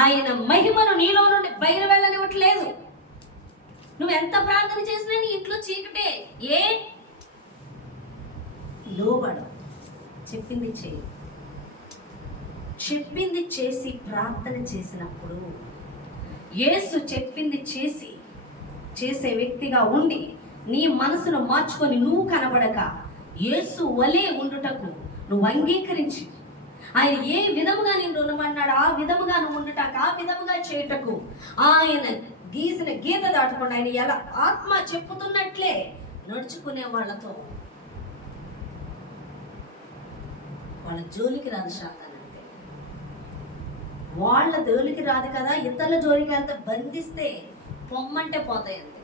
ఆయన మహిమను నీలో నుండి బయలు వెళ్ళనివ్వట్లేదు. నువ్వు ఎంత ప్రార్థన చేసినా నీ ఇంట్లో చీకటే. లోబడు, చెప్పింది చేయి. చెప్పింది చేసి ప్రార్థన చేసినప్పుడు, యేసు చెప్పింది చేసే వ్యక్తిగా ఉండి నీ మనసును మార్చుకొని నువ్వు కనబడక యేసు వలే ఉండుటకు నువ్వు అంగీకరించి, ఆయన ఏ విధముగా నిన్ను ఉండమన్నాడు ఆ విధముగా నువ్వు ఉండటానికి, ఆ విధముగా చేయుటకు, ఆయన గీసిన గీత దాటకుండా ఆయన ఎలా ఆత్మ చెప్పుతున్నట్లే నడుచుకునే వాళ్ళతో వాళ్ళ జోలికి రాదు శాతానంటే. వాళ్ళ జోలికి రాదు కదా, ఇతరుల జోలికి అంత బంధిస్తే పొమ్మంటే పోతాయి అంతే.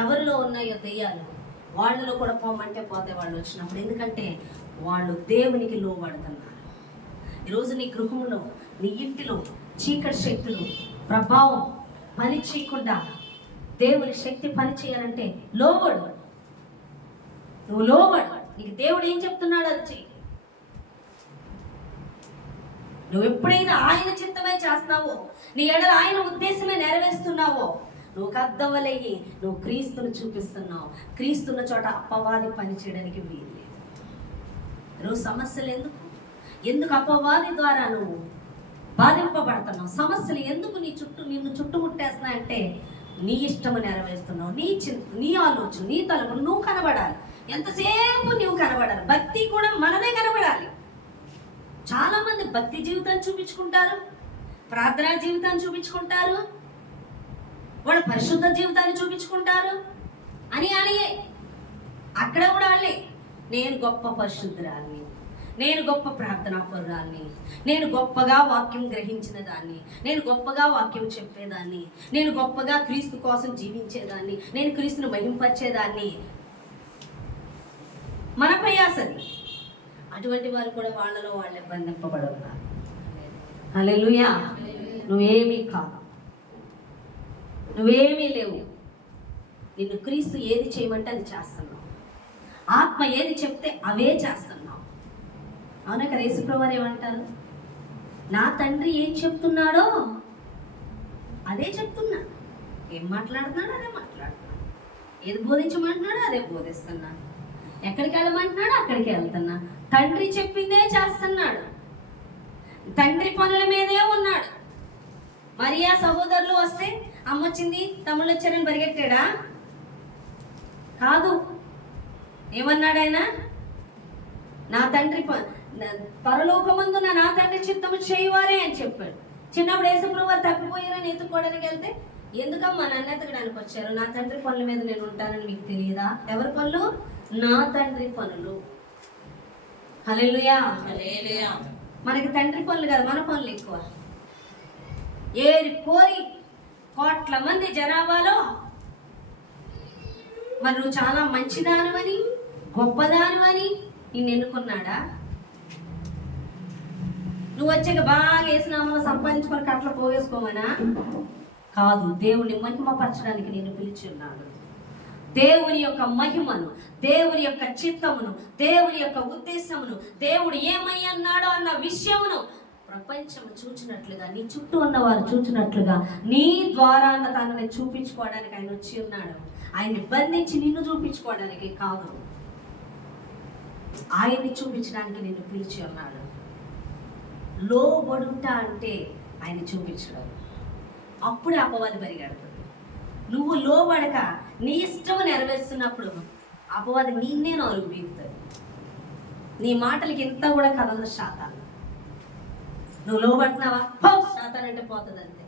ఎవరిలో ఉన్నాయో దెయ్యాలు వాళ్ళలో కూడా పొమ్మంటే పోతాయి వాళ్ళు వచ్చినప్పుడు. ఎందుకంటే వాళ్ళు దేవునికి లోబడుతున్నారు. ఈరోజు నీ గృహంలో, నీ ఇంటిలో చీకటి శక్తులు ప్రభావం పని చేయకుండా దేవుని శక్తి పని చేయాలంటే లోబడు. నువ్వు లోబడు. నీకు దేవుడు ఏం చెప్తున్నాడు అది చెయ్యి. నువ్వు ఎప్పుడైనా ఆయన చిత్తమే చేస్తావో, నీ ఎడల ఆయన ఉద్దేశమే నెరవేరుస్తున్నావో, నువ్వు అర్థవలయ్యి నువ్వు క్రీస్తును చూపిస్తున్నావు. క్రీస్తున్న చోట అపవాది పని చేయడానికి వీల్లేదు. నువ్వు సమస్యలు ఎందుకు అపవాది ద్వారా నువ్వు బాధింపబడుతున్నావు? సమస్యలు ఎందుకు నిన్ను చుట్టుముట్టేస్తున్నాయంటే నీ ఇష్టము నెరవేరుస్తున్నావు. నీ ఆలోచన, నీ తలపు నువ్వు కనబడాలి. ఎంతసేపు నువ్వు కనబడాలి. భక్తి కూడా మనమే కనబడాలి. చాలా మంది భక్తి జీవితాన్ని చూపించుకుంటారు, ప్రార్థనా జీవితాన్ని చూపించుకుంటారు, వాడు పరిశుద్ధ జీవితాన్ని చూపించుకుంటారు అని అక్కడ కూడా వాళ్ళే నేను గొప్ప పరిశుద్ధురాల్ని, నేను గొప్ప ప్రార్థనా పరురాల్ని, నేను గొప్పగా వాక్యం గ్రహించిన దాన్ని, నేను గొప్పగా వాక్యం చెప్పేదాన్ని, నేను గొప్పగా క్రీస్తు కోసం జీవించేదాన్ని, నేను క్రీస్తును మహింపరిచేదాన్ని. మన ప్రయాసది. అటువంటి వారు కూడా వాళ్ళలో వాళ్ళే బంధింపబడుతున్నారు. హల్లెలూయా. నువ్వేమీ కాదు, నువ్వేమీ లేవు. నిన్ను క్రీస్తు ఏది చేయమంటే అది చేస్తున్నావు. ఆత్మ ఏది చెప్తే అవే చేస్తున్నావు. అవునా కదా? యేసుప్రభువు వారు ఏమంటారు? నా తండ్రి ఏం చెప్తున్నాడో అదే చెప్తున్నా. ఏం మాట్లాడుతున్నాడో అదే మాట్లాడుతున్నాడు. ఏది బోధించమంటున్నాడో అదే బోధిస్తున్నాడు. ఎక్కడికి వెళ్ళమంటున్నాడో అక్కడికి వెళ్తున్నా. తండ్రి చెప్పిందే చేస్తున్నాడు. తండ్రి పనుల మీదే ఉన్నాడు. మరియా సహోదరులు వస్తే అమ్మొచ్చింది, తమ్ముళ్ళు వచ్చారని పరిగెట్టాడా? కాదు. ఏమన్నాడు ఆయన? నా తండ్రి పరలోకమందు నా తండ్రి చిత్తము చేయవారే అని చెప్పాడు. చిన్నప్పుడు యేసుప్రభువు వారు తప్పిపోయారని ఎత్తుకోవడానికి వెళ్తే, ఎందుకమ్మా నన్ను ఎత్తకడానికి వచ్చారు? నా తండ్రి పనుల మీద నేను ఉంటానని మీకు తెలియదా? ఎవరి పనులు? నా తండ్రి పనులు. హల్లెలూయా. మనకి తండ్రి పనులు కాదు, మన పనులు ఎక్కువ. ఏరి కోరి కోట్ల మంది జనాభాలో మరి నువ్వు చాలా మంచిదానివని, గొప్పదానివని నిన్ను ఎన్నుకున్నాడా? నువ్వు వచ్చాక బాగా వేసినామో సంపాదించుకొని కట్ల పోవేసుకోమనా? కాదు. దేవుని మహిమపరచడానికి నిన్ను పిలిచి ఉన్నాడు. దేవుని యొక్క మహిమను, దేవుని యొక్క చిత్తమును, దేవుని యొక్క ఉద్దేశమును, దేవుడు ఏమై అన్నాడో అన్న విషయమును ప్రపంచం చూచినట్లుగా, నీ చుట్టూ ఉన్నవారు చూచినట్లుగా నీ ద్వారా తనని చూపించుకోవడానికి ఆయన వచ్చి ఉన్నాడు. ఆయన్ని బంధించి నిన్ను చూపించుకోవడానికి కాదు, ఆయన్ని చూపించడానికి నిన్ను పిలిచి ఉన్నాడు. లోబడుట అంటే ఆయన చూపించడం. అప్పుడే అపవాది పరిగెడుతుంది. నువ్వు లోబడక నీ ఇష్టము నెరవేరుస్తున్నప్పుడు అపవాది నిన్నే నాలుగు బీగుతుంది. నీ మాటలకి ఎంత కూడా కదలదు శాతాన్ని. నువ్వు లోబడుతున్నావా? శాతాన్ అంటే పోతుంది అంతే.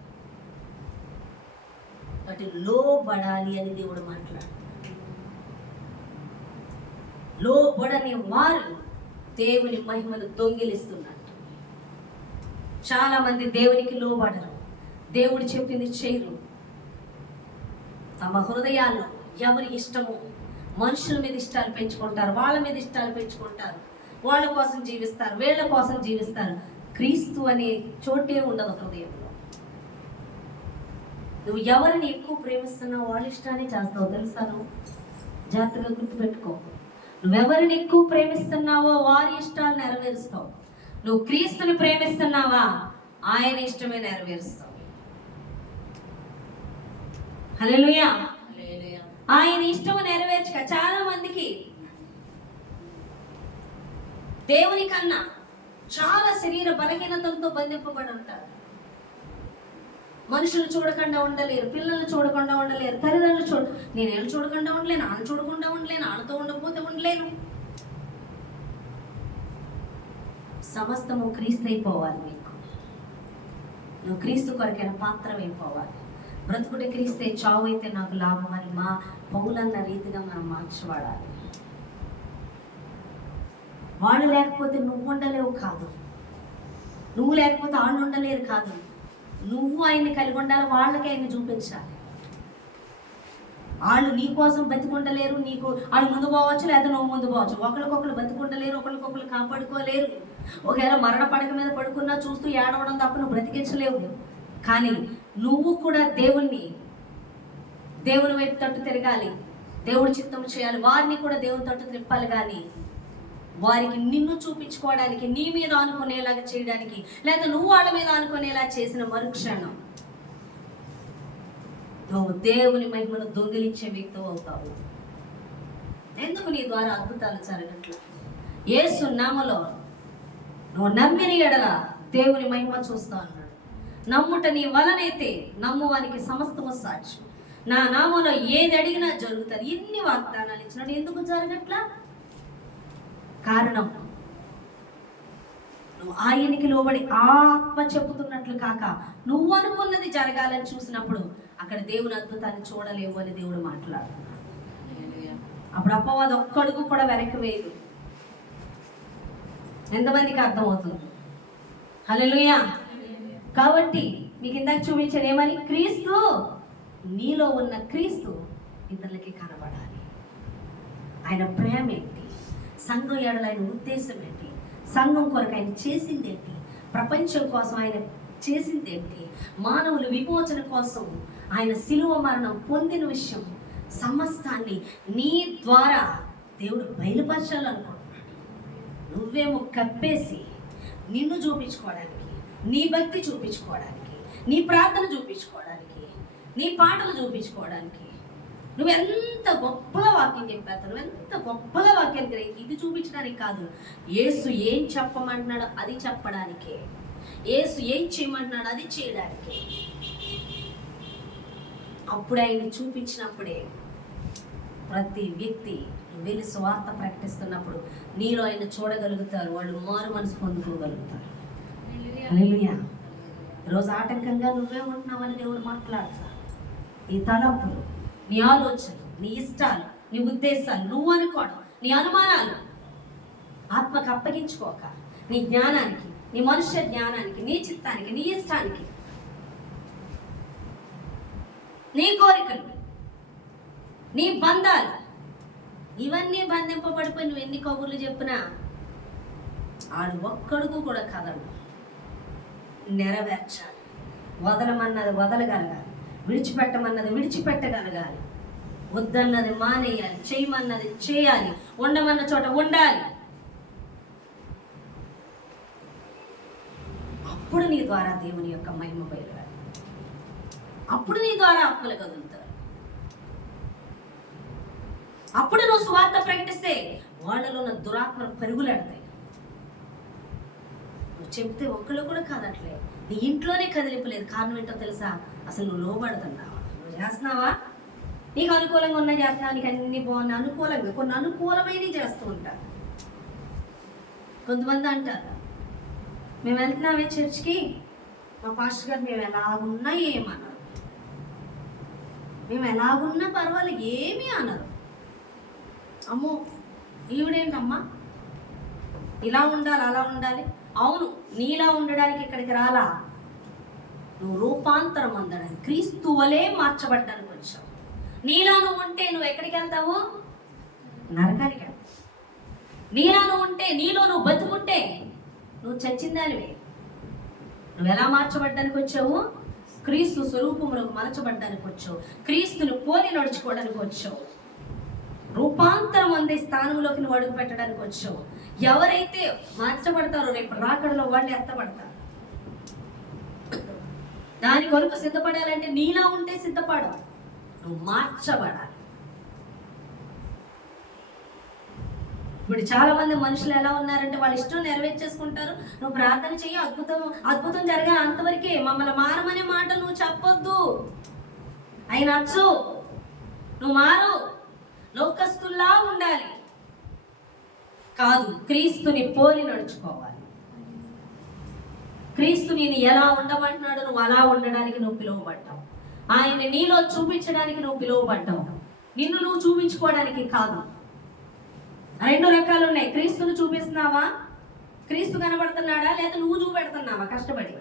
కాబట్టి లోబడాలి అని దేవుడు మాట్లాడు. లోబడని వారు దేవుని మహిమను దొంగిలిస్తున్నారు. చాలా మంది దేవునికి లోబడరు, దేవుడు చెప్పింది చేయరు. తమ హృదయాల్లో ఎవరి ఇష్టమో మనుషుల మీద ఇష్టాలు పెంచుకుంటారు, వాళ్ళ మీద ఇష్టాలు పెంచుకుంటారు, వాళ్ళ కోసం జీవిస్తారు, వీళ్ళ కోసం జీవిస్తారు. క్రీస్తు అనే చోటే ఉండదు హృదయంలో. నువ్వు ఎవరిని ఎక్కువ ప్రేమిస్తున్నావు వాళ్ళ ఇష్టాన్ని చేస్తావు. తెలుసా? నువ్వు జాగ్రత్తగా గుర్తుపెట్టుకో. నువ్వెవరిని ఎక్కువ ప్రేమిస్తున్నావో వారి ఇష్టాలు నెరవేరుస్తావు. నువ్వు క్రీస్తుని ప్రేమిస్తున్నావా ఆయన ఇష్టమే నెరవేరుస్తావు. హల్లెలూయా. ఆయన ఇష్టము నెరవేర్చక చాలా మందికి దేవుని కన్నా చాలా శరీర బలహీనతలతో బంధింపబడి ఉంటారు. మనుషులు చూడకుండా ఉండలేరు, పిల్లలు చూడకుండా ఉండలేరు, తల్లిదండ్రులు నేను వీళ్ళు చూడకుండా ఉండలేను, ఆళ్ళు చూడకుండా ఉండలేను, వాళ్ళతో ఉండకపోతే ఉండలేను. సమస్తము క్రీస్తు అయిపోవాలి. నీకు నువ్వు క్రీస్తు కొరకైన పాత్రం అయిపోవాలి. బ్రతుకుడి క్రీస్తే, చావు అయితే నాకు లాభం అని మా పౌలన్న రీతిగా మనం మార్చబడాలి. వాళ్ళు లేకపోతే నువ్వు ఉండలేవు కాదు, నువ్వు లేకపోతే వాళ్ళు ఉండలేరు కాదు. నువ్వు ఆయన్ని కలిగి ఉండాలి, వాళ్ళకి ఆయన్ని చూపించాలి. వాళ్ళు నీ కోసం బతికుండలేరు, నీకు వాళ్ళు ముందు పోవచ్చు లేదా నువ్వు ముందు పోవచ్చు. ఒకరికొకరు బతికుండలేరు, ఒకరికొకరు కాపాడుకోలేరు. ఒకవేళ మరణ పడక మీద పడుకున్నా చూస్తూ ఏడవడం తప్ప నువ్వు బ్రతికించలేవు. కానీ నువ్వు కూడా దేవుని వైపు తట్టు తిరగాలి, దేవుడి చిత్తం చేయాలి, వారిని కూడా దేవుని తట్టు తిప్పాలి. కానీ వారికి నిన్ను చూపించుకోవడానికి, నీ మీద అనుకునేలాగా చేయడానికి, లేదా నువ్వు వాళ్ళ మీద అనుకునేలా చేసిన మరుక్షణం నువ్వు దేవుని మహిమను దొంగిలించే వ్యక్తి అవుతావు. ఎందుకు నీ ద్వారా అద్భుతాలు జరగట్లేదు? యేసు నామములో నువ్వు నమ్మిన ఎడల దేవుని మహిమ చూస్తా అన్నాడు. నమ్ముట నీ వలనైతే నమ్మువానికి సమస్తము సాక్షి. నా నామంలో ఏది అడిగినా జరుగుతుంది. ఇన్ని వాగ్దానాలు ఇచ్చినాడు, ఎందుకు జరగట్లా? కారణం నువ్వు ఆయనకి లోబడి ఆత్మ చెప్పుతున్నట్లు కాక నువ్వు అనుకున్నది జరగాలని చూసినప్పుడు అక్కడ దేవుని అద్భుతాన్ని చూడలేవు అని దేవుడు మాట్లాడుతున్నాడు. అప్పుడు అపవాది ఒక్కడుగు కూడా వెనక్కి వేయదు. ఎంతమందికి అర్థమవుతుంది? హల్లెలూయా. కాబట్టి మీకు ఇందాక చూపించాను ఏమని, క్రీస్తు నీలో ఉన్న క్రీస్తు ఇతరులకి కనబడాలి. ఆయన ప్రేమ ఏంటి, సంఘం ఏడల ఆయన ఉద్దేశం ఏంటి, సంఘం కొరకు ఆయన చేసింది ఏంటి, ప్రపంచం కోసం ఆయన చేసింది ఏంటి, మానవుల విమోచన కోసం ఆయన శిలువ మరణం పొందిన విషయం సమస్తాన్ని నీ ద్వారా దేవుడు బయలుపరచాలనుకుంటున్నాడు. నువ్వేమో కప్పేసి నిన్ను చూపించుకోవడానికి, నీ భక్తి చూపించుకోవడానికి, నీ ప్రార్థన చూపించుకోవడానికి, నీ పాటలు చూపించుకోవడానికి, నువ్వెంత గొప్పగా వాక్యం చెప్పేస్తావు, నువ్వెంత గొప్పగా వాక్యం తెలియదు, ఇది చూపించడానికి కాదు. యేసు ఏం చెప్పమంటున్నాడో అది చెప్పడానికే, యేసు ఏం చేయమంటున్నాడో అది చేయడానికి. అప్పుడు ఆయన చూపించినప్పుడే ప్రతి వ్యక్తి వెళ్ళి స్వార్థ ప్రకటిస్తున్నప్పుడు నీలో ఆయన చూడగలుగుతారు, వాళ్ళు మారు మనసు పొందుకోగలుగుతారు. హల్లెలూయా. రోజు ఆటంకంగా నువ్వే ఉంటున్నావని దేవుడు మాట్లాడతాడు. నీ తలంపులు, నీ ఆలోచనలు, నీ ఇష్టాలు, నీ ఉద్దేశాలు, నువ్వు అనుకోవడం, నీ అనుమానాలు ఆత్మకు అప్పగించుకోక, నీ జ్ఞానానికి, నీ మనుష్య జ్ఞానానికి, నీ చిత్తానికి, నీ ఇష్టానికి, నీ కోరికలు, నీ బంధాలు, ఇవన్నీ బంధింపబడిపోయి నువ్వు ఎన్ని కబుర్లు చెప్పినా ఆడు ఒక్కడుగు కూడా కదడు. నెరవేర్చాలి. వదలమన్నది వదలగలగాలి, విడిచిపెట్టమన్నది విడిచిపెట్టగలగాలి, వద్దన్నది మానేయాలి, చేయమన్నది చేయాలి, ఉండమన్న చోట ఉండాలి. అప్పుడు నీ ద్వారా దేవుని యొక్క మహిమ బయలుదేరాలి. అప్పుడు నీ ద్వారా ఆత్మలు కదులుతారు. అప్పుడు నువ్వు సువార్త ప్రకటిస్తే వాళ్ళలో ఉన్న దురాత్మలు పరుగులాడతాయి. నువ్వు చెప్తే ఒక్కళ్ళు కూడా కాదట్లే, నీ ఇంట్లోనే కదిలింపలేదు. కారణం ఏంటో తెలుసా? అసలు నువ్వు లోబడుతున్నావా? నువ్వు చేస్తున్నావా? నీకు అనుకూలంగా ఉన్న చేస్తున్నావా? నీకు అన్ని బాగున్నాయి అనుకూలంగా, కొన్ని అనుకూలమైనవి చేస్తూ ఉంటారు. కొంతమంది అంటారు, మేము వెళ్తున్నామే చర్చ్కి, మా పాస్టర్ గారు మేము ఎలాగున్నా ఏమన్నారు, మేము ఎలాగున్నా పర్వాలేదు ఏమీ అనరు. అమ్మో ఈవిడేంటమ్మా ఇలా ఉండాలి అలా ఉండాలి. అవును, నీలా ఉండడానికి ఇక్కడికి రాలా, నువ్వు రూపాంతరం పొందడానికి, క్రీస్తు వలే మార్చబడ్డానికి వచ్చావు. నీలా నువ్వు ఉంటే నువ్వు ఎక్కడికి వెళ్తావు? నరకానికి వెళ్తావు. నీలా నువ్వు ఉంటే, నీలో నువ్వు బతుకుంటే నువ్వు చచ్చిందానివే. నువ్వు ఎలా మార్చబడ్డానికి వచ్చావు? క్రీస్తు స్వరూపంలోకి మలచబడ్డానికి వచ్చావు, క్రీస్తుని పోలి నడుచుకోవడానికి వచ్చావు, రూపాంతరం అందే స్థానంలోకి నువ్వు అడుగు పెట్టడానికి వచ్చావు. ఎవరైతే మార్చబడతారో రేపు రాకడలో వాళ్ళు ఎత్తబడతారు. దాని కొరకు సిద్ధపడాలంటే నీలా ఉంటే సిద్ధపడవు, నువ్వు మార్చబడాలి. ఇప్పుడు చాలా మంది మనుషులు ఎలా ఉన్నారంటే వాళ్ళ ఇష్టం నెరవేర్చేసుకుంటారు. నువ్వు ప్రార్థన చెయ్యి, అద్భుతం జరగాలి, అంతవరకే. మమ్మల్ని మారమనే మాట నువ్వు చెప్పొద్దు. ఆయన నచ్చు, నువ్వు మారు, లోకస్తుల్లా ఉండాలి కాదు, క్రీస్తుని పోలి నడుచుకోవాలి. క్రీస్తు నేను ఎలా ఉండమంటున్నాడు, నువ్వు అలా ఉండడానికి నువ్వు పిలువబడ్డావు. ఆయన నీలో చూపించడానికి నువ్వు పిలువబడ్డావు, నిన్ను నువ్వు చూపించుకోవడానికి కాదు. రెండు రకాలు ఉన్నాయి. క్రీస్తును చూపిస్తున్నావా, క్రీస్తు కనబడుతున్నాడా, లేదా నువ్వు చూపెడుతున్నావా కష్టపడి?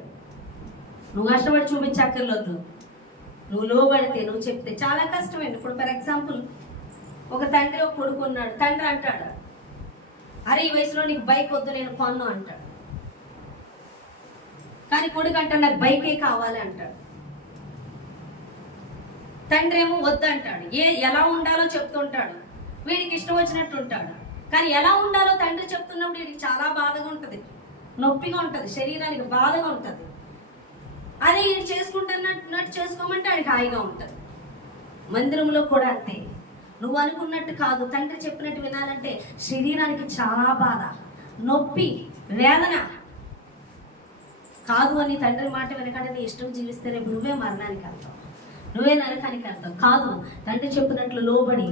నువ్వు కష్టపడి చూపించక్కర్లేదు, నువ్వు లోబడితే, నువ్వు చెప్తే చాలా కష్టమైంది. ఇప్పుడు ఫర్ ఎగ్జాంపుల్ ఒక తండ్రి ఒక కొడుకు ఉన్నాడు. తండ్రి అంటాడు, అరే ఈ వయసులో నీకు బైక్ వద్దు, నేను కొన్ను అంటాడు. కానీ కొడుకు అంటాడు, నాకు బైకే కావాలి అంటాడు. తండ్రి ఏమో వద్దంటాడు. ఎలా ఉండాలో చెప్తుంటాడు, వీడికి ఇష్టం వచ్చినట్టు ఉంటాడు. కానీ ఎలా ఉండాలో తండ్రి చెప్తున్నప్పుడు వీడికి చాలా బాధగా ఉంటుంది, నొప్పిగా ఉంటుంది, శరీరానికి బాధగా ఉంటుంది. అదే వీడు చేసుకుంటున్నట్టు చేసుకోమంటే వాడికి హాయిగా ఉంటుంది. మందిరంలో కూడా అంతే, నువ్వు అనుకున్నట్టు కాదు, తండ్రి చెప్పినట్టు వినాలంటే శరీరానికి చాలా బాధ, నొప్పి, వేదన. కాదు అని తండ్రి మాట వెనకాడ నీ ఇష్టం జీవిస్తే రేపు నువ్వే మరణానికి వెళ్తావు, నువ్వే నరకానికి వెళ్తావు. కాదు, తండ్రి చెప్పినట్లు లోబడి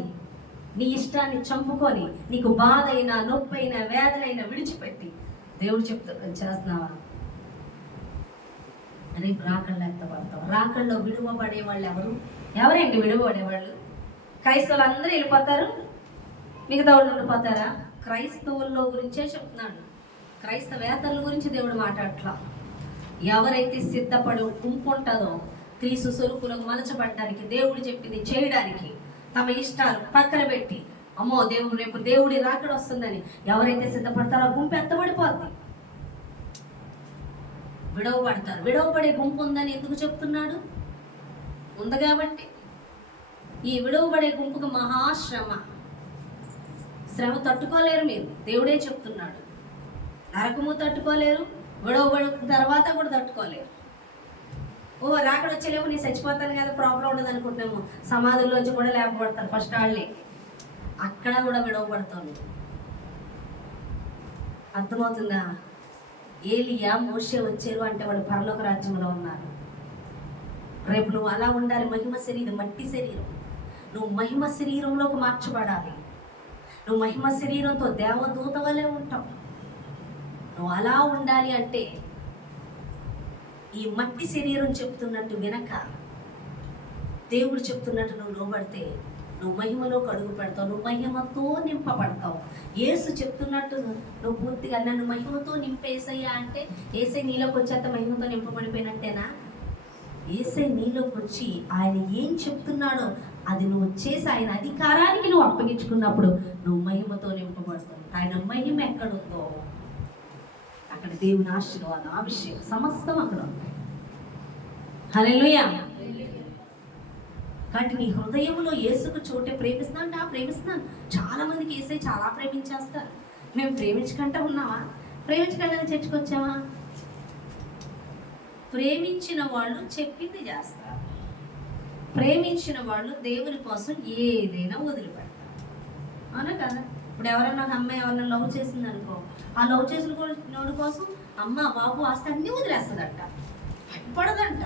నీ ఇష్టాన్ని చంపుకొని నీకు బాధ అయినా, నొప్పి అయినా, వేదన అయినా విడిచిపెట్టి దేవుడు చెప్తున్నా చేస్తున్నావా, రేపు రాకళ్ళు ఎత్తపడతావు. రాకల్లో విడువబడే వాళ్ళు ఎవరండి విడువబడేవాళ్ళు? క్రైస్తవులు అందరూ వెళ్ళిపోతారు, మిగతా వాళ్ళు ఉండిపోతారా? క్రైస్తవుల్లో గురించే చెప్తున్నాడు, క్రైస్తవేతరుల గురించి దేవుడు మాట్లాడట్లా. ఎవరైతే సిద్ధపడి గుంపు ఉంటుందో క్రీస్తు స్వరూపులకు మలచబడడానికి, దేవుడు చెప్పింది చేయడానికి, తమ ఇష్టాలు పక్కన పెట్టి, అమ్మో దేవుడు రేపు దేవుడి రాకడ వస్తుందని ఎవరైతే సిద్ధపడతారో ఆ గుంపు ఎత్తబడిపోద్ది, విడవబడతారు. విడవబడే గుంపు ఉందని ఎందుకు చెప్తున్నాడు? ఉంది కాబట్టి. ఈ విడవబడే గుంపుకు మహాశ్రమ, శ్రమ తట్టుకోలేరు మీరు, దేవుడే చెప్తున్నాడు. నరకము తట్టుకోలేరు, విడవబడిన తర్వాత కూడా తట్టుకోలేరు. ఓ రాకడ వచ్చేలేము, నేను చచ్చిపోతాను కదా, ప్రాబ్లం ఉండదు అనుకుంటున్నాము. సమాధుల్లోంచి కూడా లేపబడతారు ఫస్ట్ వాళ్ళే, అక్కడ కూడా విడవబడతాను. అర్థమవుతుందా? ఏలియా, మోషే వచ్చారు అంటే వాడు పరలోక రాజ్యంలో ఉన్నారు. రేపు నువ్వు అలా ఉండాలి. మహిమ శరీరం, మట్టి శరీరం, నువ్వు మహిమ శరీరంలోకి మార్చబడాలి. నువ్వు మహిమ శరీరంతో దేవదూత వలె ఉంటావు. నువ్వు అలా ఉండాలి అంటే ఈ మట్టి శరీరం చెప్తున్నట్టు వినక, దేవుడు చెప్తున్నట్టు నువ్వు లోబడితే నువ్వు మహిమలోకి అడుగు పెడతావు, నువ్వు మహిమతో నింపబడతావు. యేసు చెప్తున్నట్టు నువ్వు పూర్తిగా నన్ను మహిమతో నింపేసయ్యా అంటే ఏసై నీలోకి వచ్చేంత మహిమతో నింపబడిపోయినట్టేనా? ఏసై నీలోకి వచ్చి ఆయన ఏం చెప్తున్నాడో అది నువ్వు చేసి ఆయన అధికారానికి నువ్వు అప్పగించుకున్నప్పుడు నువ్వు మహిమతో నింపబడతావు. ఆయన మహిమ ఎక్కడుందో అక్కడ దేవుని ఆశీర్వాదం, అభిషేకం సమస్తం అక్కడ ఉంది. హల్లెలూయా. కాబట్టి నీ హృదయంలో యేసుకు చోటే ప్రేమిస్తున్నాను. చాలా మందికి యేసే చాలా ప్రేమించేస్తారు. మేము ప్రేమించకుండా ఉన్నావా? ప్రేమించకుండా చర్చకొచ్చావా? ప్రేమించిన వాళ్ళు చెప్పింది చేస్తారు. ప్రేమించిన వాళ్ళు దేవుని కోసం ఏదైనా వదిలిపెడతారు. అవునా కదా? ఇప్పుడు ఎవరన్నా ఒక అమ్మాయి ఎవరన్నా లవ్ చేసింది అనుకో, ఆ లవ్ చేసిన నోడి కోసం అమ్మ బాబు ఆస్తి అన్నీ వదిలేస్తుందంట, పడదంట,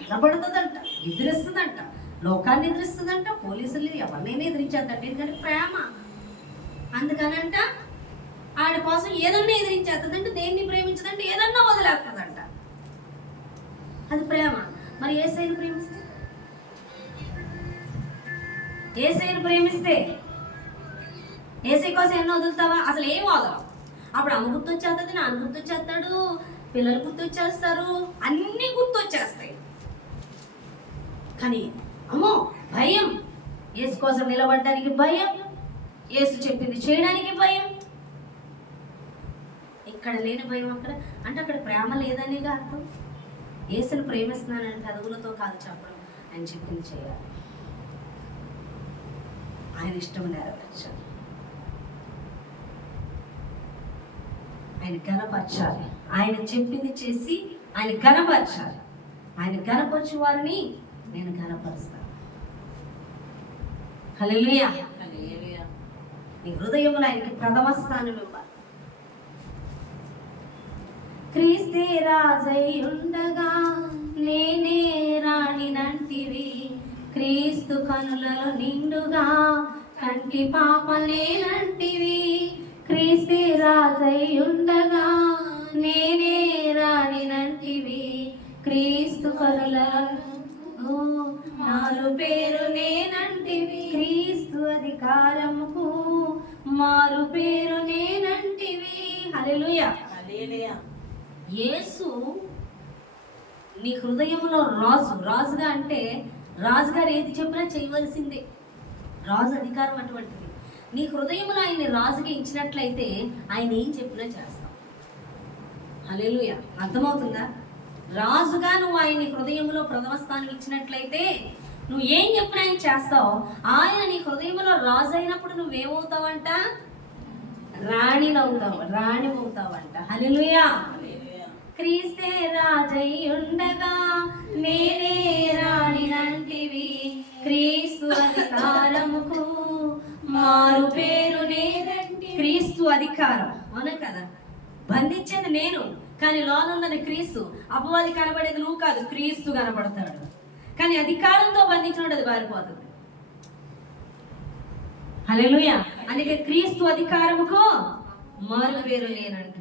నిలబడుతుందంట, ఎదిరిస్తుందంట, లోకాన్ని ఎదిరిస్తుందంట, పోలీసులు ఎవరినైనా ఎదిరించేద్దంట. ఎందుకంటే ప్రేమ. అందుకనంట ఆడి కోసం ఏదన్నా ఎదిరించేస్తుందంటే, దేన్ని ప్రేమించదంటే ఏదన్నా వదిలేస్తుందంట. అది ప్రేమ. మరి యేసయ్యను ప్రేమిస్తే యేసయ్య కోసం ఎన్నో వదులుతావా? అసలు ఏం వదలవు. అప్పుడు అమ్మ గుర్తొచ్చేస్తుంది, నాన్న గుర్తొచ్చేస్తాడు, పిల్లలు గుర్తొచ్చేస్తారు, అన్నీ గుర్తొచ్చేస్తాయి. కానీ అమ్మో భయం, యేసు కోసం నిలబడడానికి భయం, యేసు చెప్పింది చేయడానికి భయం. ఇక్కడ లేని భయం అక్కడ అంటే అక్కడ ప్రేమ లేదనేగా అర్థం. యేసుని ప్రేమిస్తున్నానని పెదవులతో కాదు చెప్పడం, ఆయన చెప్పింది చేయాలి, ఆయన ఇష్టం నెరవేర్చాలి, ఆయన ఘనపరచాలి. ఆయన చెప్పింది చేసి ఆయన ఘనపరచాలి. ఆయన ఘనపరచు వారిని నేను ఘనపరుస్తాను. హల్లెలూయా. నీ హృదయంలో ఆయనకి ప్రథమ స్థానం ఇవ్వాలి. క్రీస్తే రాజై ఉండగా నేనే రాణినంటివి, క్రీస్తు కనులలో నిండుగా కంటి పాపలేనంటివి. క్రీస్తే రాజై ఉండగా నేనే రాణినంటివి, క్రీస్తు కనులలో మారు పేరు నేనంటివి. క్రీస్తు అధికారముకు మారు పేరు నేనంటివి. హల్లెలూయా. యేసు నీ హృదయంలో రాజుగా అంటే రాజుగారు ఏది చెప్పినా చేయవలసిందే. రాజు అధికారం అటువంటిది. నీ హృదయంలో ఆయన్ని రాజుగా ఇచ్చినట్లయితే ఆయన ఏం చెప్పినా చేస్తావు. హల్లెలూయా. అర్థమవుతుందా? రాజుగా నువ్వు ఆయన్ని హృదయంలో ప్రథమ స్థానం ఇచ్చినట్లయితే నువ్వు ఏం చెప్పినా ఆయన చేస్తావు. ఆయన నీ హృదయంలో రాజు అయినప్పుడు నువ్వేమవుతావంట? రాణి అవుతావంట. హల్లెలూయా. క్రీస్తే రాజై ఉండగా నేనే రాణినంటివి, క్రీస్తు అధికారముకు మారు పేరు నేనంటి. క్రీస్తు అధికారం, అవునా కదా? బంధించేది నేను, కానీ లోనున్నది క్రీస్తు. అపవాది కనబడేది నువ్వు కాదు, క్రీస్తు కనబడతాడు. కానీ అధికారంతో బంధించినట్టు అది పారిపోతుంది. హల్లెలూయా. అందుకే క్రీస్తు అధికారముకు మారు పేరు లేనంట.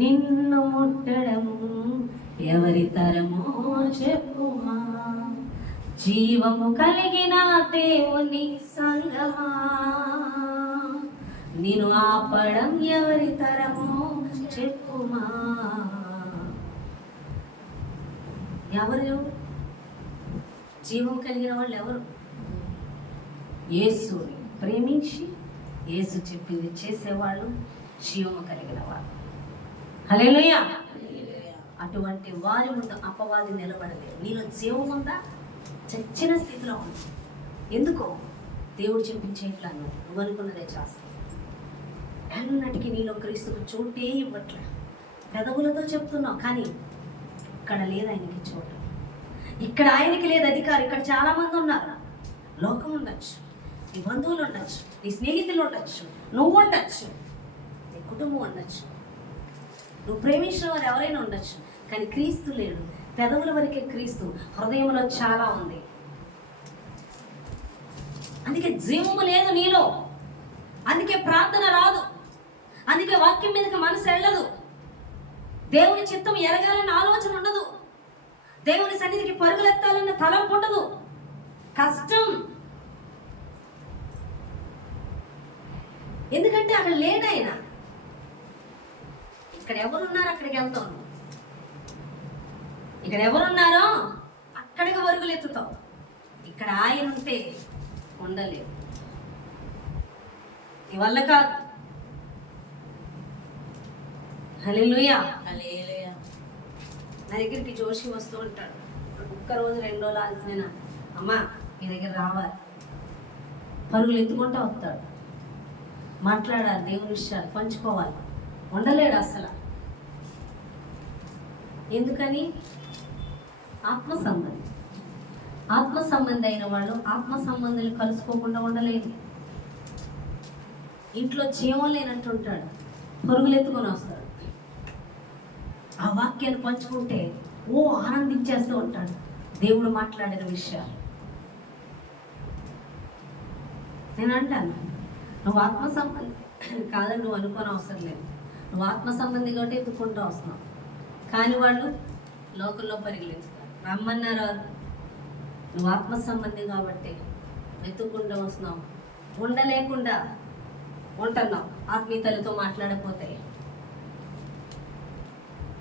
నిన్ను ముట్టడము ఎవరి తరమో చెప్పుమా, జీవము కలిగిన దేవుని సంగమా, నిన్ను ఆపడం ఎవరి తరమో చెప్పుమా. ఎవరు జీవం కలిగిన వాళ్ళు? ఎవరు? యేసుని ప్రేమించి యేసు చెప్పింది చేసేవాళ్ళు జీవము కలిగిన వాళ్ళు. హల్లెలూయా. అటువంటి వారి ముందు అపవాది నిలబడలేదు. నీలో జీవం ఉందా? చచ్చిన స్థితిలో ఉంది. ఎందుకో దేవుడు చెప్పించేట్లా నువ్వు అనుకున్నదే చేస్తావు. ఎన్నటికి నీలో క్రీస్తుకు చోటే ఇవ్వట్లే. పెదవులతో చెప్తున్నావు, కానీ ఇక్కడ లేదు ఆయనకి చోటు. ఇక్కడ ఆయనకి లేదు అధికారం. ఇక్కడ చాలా మంది ఉన్నారు. లోకం ఉండొచ్చు, నీ బంధువులు ఉండొచ్చు, నీ స్నేహితులు ఉండొచ్చు, నువ్వు ఉండొచ్చు, నీ కుటుంబం ఉండొచ్చు, నువ్వు ప్రేమించిన వారు ఎవరైనా ఉండొచ్చు, కానీ క్రీస్తు లేడు. పెదవుల వరకే క్రీస్తు, హృదయంలో చాలా ఉంది. అందుకే జీవము లేదు నీలో. అందుకే ప్రార్థన రాదు. అందుకే వాక్యం మీదకి మనసు వెళ్ళదు. దేవుని చిత్తం ఎరగాలన్న ఆలోచన ఉండదు. దేవుని సన్నిధికి పరుగులెత్తాలన్న తలంపు ఉండదు. కష్టం. ఎందుకంటే అక్కడ లేడాయన. ఇక్కడ ఎవరున్నారో అక్కడికి వెళ్తావు. ఇక్కడ ఎవరున్నారో అక్కడికి పరుగులు ఎత్తుతావు. ఇక్కడ ఆయన ఉంటే ఉండలేవు. నీ వల్ల కాదు. హల్లెలూయా. నా దగ్గరికి జోషి వస్తూ ఉంటాడు. ఒక్కరోజు 2 రోజులు ఆల్సిన అమ్మా మీ దగ్గర రావాలి, పరుగులు ఎత్తుకుంటూ వస్తాడు. మాట్లాడాలి, దేవుని విషయాలు పంచుకోవాలి. ఉండలేడు అసలు. ఎందుకని? ఆత్మ సంబంధి అయిన వాళ్ళు ఆత్మ సంబంధాలు కలుసుకోకుండా ఉండలేదు. ఇంట్లో జీవం లేనట్టు ఉంటాడు, పరుగులు ఎత్తుకొని వస్తాడు. ఆ వాక్యాన్ని పంచుకుంటే ఆనందించేస్తూ ఉంటాడు. దేవుడు మాట్లాడిన విషయాలు నేను అంటాను, నువ్వు ఆత్మ సంబంధి కాదని నువ్వు అనుకోని అవసరం లేదు. నువ్వు ఆత్మ సంబంధి కాబట్టి ఎత్తుకుంటూ వస్తున్నావు. కానీ వాళ్ళు లోకల్లో పరిగెత్తుతారు. రమ్మన్నారు. నువ్వు ఆత్మ సంబంధి కాబట్టి వెతుక్కుంటూ వస్తున్నావు. ఉండలేకుండా ఉంటున్నావు. ఆత్మీయతలతో మాట్లాడకపోతే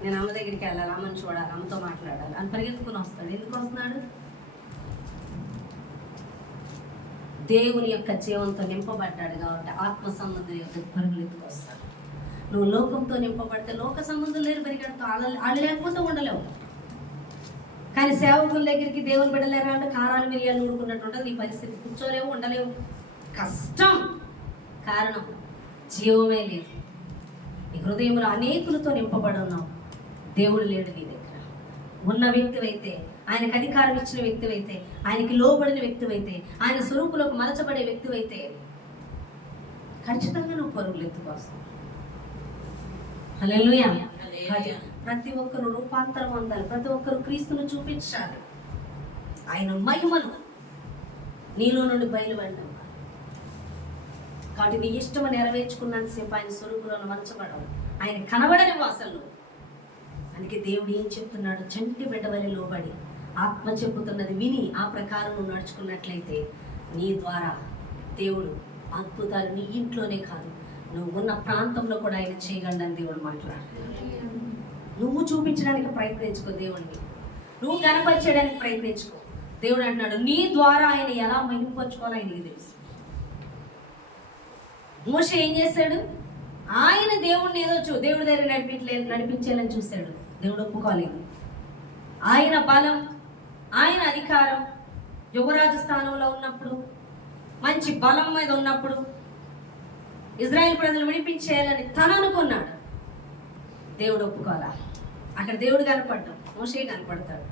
నేను అమ్మ దగ్గరికి వెళ్ళాలి, అమ్మని చూడాలి, అమ్మతో మాట్లాడాలి అని పరిగెత్తుకుని వస్తాడు. ఎందుకు వస్తున్నాడు? దేవుని యొక్క జీవంతో నింపబడ్డాడు కాబట్టి ఆత్మ సంబంధం యొక్క పరుగులు ఎత్తుకు వస్తాడు. నువ్వు లోకంతో నింపబడితే లోక సంబంధం లేని పరిగెడతావు. వాళ్ళు లేకపోతే ఉండలేవు. కానీ సేవకుల దగ్గరికి దేవుని బిడ్డలేరా అంటే కారాలు మిరియాలు నూరుకున్నట్టు ఉంటుంది నీ పరిస్థితి. కూర్చోలేవు, ఉండలేవు, కష్టం. కారణం జీవమే లేదు. నీ హృదయంలో అనేకులతో నింపబడి ఉన్నావు. దేవుడు లేడు నీ దగ్గర. ఉన్న వ్యక్తివైతే, ఆయనకు అధికారం ఇచ్చిన వ్యక్తివైతే, ఆయనకి లోబడిన వ్యక్తివైతే, ఆయన స్వరూపులోకి మలచబడే వ్యక్తివైతే ఖచ్చితంగా నువ్వు పరుగులు ఎత్తుకోస్తావు. హల్లెలూయా. ప్రతి ఒక్కరు రూపాంతరం అందాలి. ప్రతి ఒక్కరు క్రీస్తును చూపించాలి. ఆయన మహిమను నీలో నుండి బయలువెళ్ళడం. కాబట్టి నీ ఇష్టము నెరవేర్చుకున్నంతసేపు ఆయన స్వరూపులో మలచబడవు. ఆయన కనబడని వాసనలు. అందుకే దేవుడు ఏం చెప్తున్నాడు? చంటి బిడ్డవలె లోబడి ఆత్మ చెప్పుతున్నది విని ఆ ప్రకారం నువ్వు నడుచుకున్నట్లయితే నీ ద్వారా దేవుడు అద్భుతాలు నీ ఇంట్లోనే కాదు, నువ్వు ఉన్న ప్రాంతంలో కూడా ఆయన చేయగలడని దేవుడు మాట్లాడు. నువ్వు చూపించడానికి ప్రయత్నించుకో దేవుణ్ణి, నువ్వు కనపరచడానికి ప్రయత్నించుకో. దేవుడు అంటున్నాడు నీ ద్వారా ఆయన ఎలా మహిమపరచుకోవాలో ఆయనకి తెలుసు. మోషే ఏం చేశాడు? ఆయన దేవుడిని ఏదో దేవుడి దగ్గర నడిపించాలని చూశాడు. దేవుడు ఒప్పుకోలేదు. ఆయన బలం, ఆయన అధికారం యువరాజు స్థానంలో ఉన్నప్పుడు, మంచి బలం మీద ఉన్నప్పుడు ఇజ్రాయెల్ ప్రజలు విడిపించేయాలని తను అనుకున్నాడు. దేవుడు ఒప్పుకోవాలా. అక్కడ దేవుడు కనపడ్డాడు, మోషే కనపడతాడు.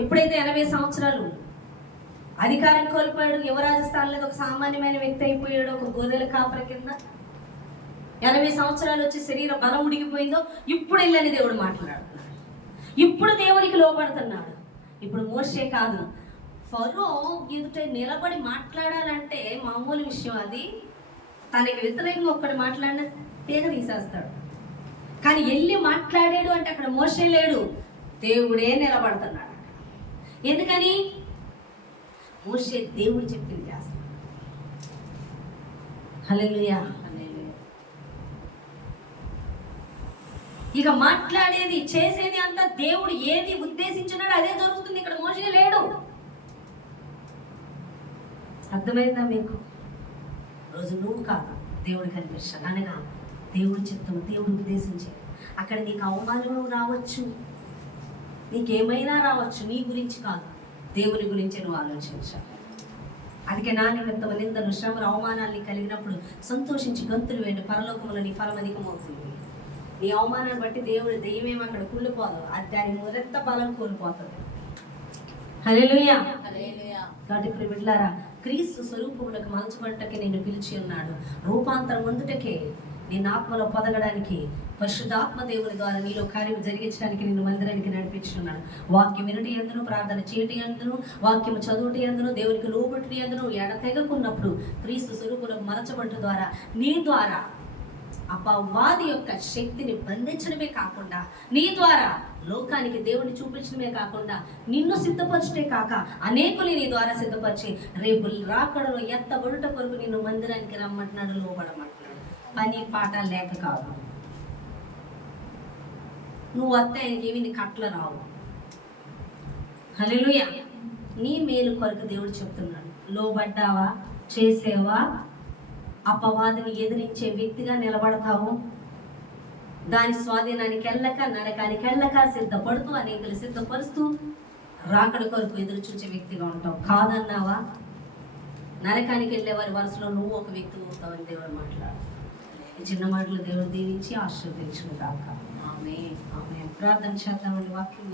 ఎప్పుడైతే 80 సంవత్సరాలు అధికారం కోల్పోయాడు, యువరాజు స్థానంలో ఒక సామాన్యమైన వ్యక్తి అయిపోయాడు, ఒక గొర్రెల కాపర కింద 80 సంవత్సరాలు వచ్చి శరీర బలం ఉడికిపోయిందో, ఇప్పుడు వెళ్ళని దేవుడు మాట్లాడుతున్నాడు. ఇప్పుడు దేవునికి లోపడుతున్నాడు. ఇప్పుడు మోషే కాదు, ఫరో ఎదుట నిలబడి మాట్లాడాలంటే మామూలు విషయం. అది తనకి వ్యతిరేకంగా ఒక్కడు మాట్లాడిన తీగ తీసేస్తాడు. కానీ వెళ్ళి మాట్లాడాడు అంటే అక్కడ మోషే లేడు, దేవుడే నిలబడుతున్నాడు. ఎందుకని? మోషే దేవుడు చెప్పింది చేస్తాడు. హల్లెలూయా. ఇక మాట్లాడేది చేసేది అంతా దేవుడు ఏది ఉద్దేశించినాడో అదే జరుగుతుంది. ఇక్కడ మోషే లేడు. అర్థమైందా మీకు? రోజు నువ్వు కాదు, దేవుడు కనిపించాడు అనగా దేవుడు చిత్తము, దేవుడు ఉద్దేశించాడు. అక్కడ నీకు అవమానం రావచ్చు, నీకేమైనా రావచ్చు, నీ గురించి కాదు, దేవుని గురించి నువ్వు ఆలోచించాలి. అందుకే నా నిమిత్తం నిందలు, శ్రమలు, అవమానాన్ని కలిగినప్పుడు సంతోషించి గంతులు వేయండి, పరలోకములో నీ ఫలం అధికమవుతుంది. నీ అవమానాన్ని బట్టి దేవుడు దెయ్యమేమి అక్కడ కుళ్ళిపోదు, అది దాని మొదట బలం కోల్పోతుంది. హల్లెలూయా. కాబట్టి ఇప్పుడు బిడ్డలారా, క్రీస్తు స్వరూపములకు మలచబడటకే నేను పిలిచి ఉన్నాడు. రూపాంతరం పొందుటకే, నేను ఆత్మలో పొదగడానికి, పరిశుద్ధాత్మ దేవుని ద్వారా నీలో కార్యం జరిగించడానికి నిన్ను మందిరానికి నడిపించున్నాడు. వాక్యం వినటి ఎందును, ప్రార్థన చేయటి ఎందును, వాక్యం చదువుటి ఎందును, దేవునికి లోబట్టి ఎందును ఎడతెగకున్నప్పుడు క్రీస్తు స్వరూపములకు మలచబడటం ద్వారా నీ ద్వారా అపవాది యొక్క శక్తిని బంధించడమే కాకుండా, నీ ద్వారా లోకానికి దేవుని చూపించడమే కాకుండా, నిన్ను సిద్ధపరచడే కాక అనేకులు నీ ద్వారా సిద్ధపరిచి రేపు రాకడలో ఎత్తబడుట కొరకు నిన్ను మందిరానికి రమ్మంటున్నాడు, లోబడమంటున్నాడు. పని పాట లేక కాదు. నువ్వు వస్తే ఆయనకి ఏమి కట్ల రావు. హల్లెలూయా. నీ మేలు కొరకు దేవుడు చెప్తున్నాడు. లోబడ్డావా, చేసేవా, అపవాదిని ఎదిరించే వ్యక్తిగా నిలబడతావు. దాని స్వాధీనానికి వెళ్ళక, నరకానికి వెళ్ళక సిద్ధపడుతూ, అనేకులు సిద్ధపరుస్తూ రాకడ కొరకు ఎదురు చూసే వ్యక్తిగా ఉంటావు. కాదన్నావా, నరకానికి వెళ్ళే వారి వరుసలో నువ్వు ఒక వ్యక్తి అవుతావని దేవుడు మాట్లాడు. ఈ చిన్న మాటలు దేవుడు దీవించి ఆశీర్వదించును గాక. ఆమేన్. ప్రార్థన చేద్దామని వాక్యం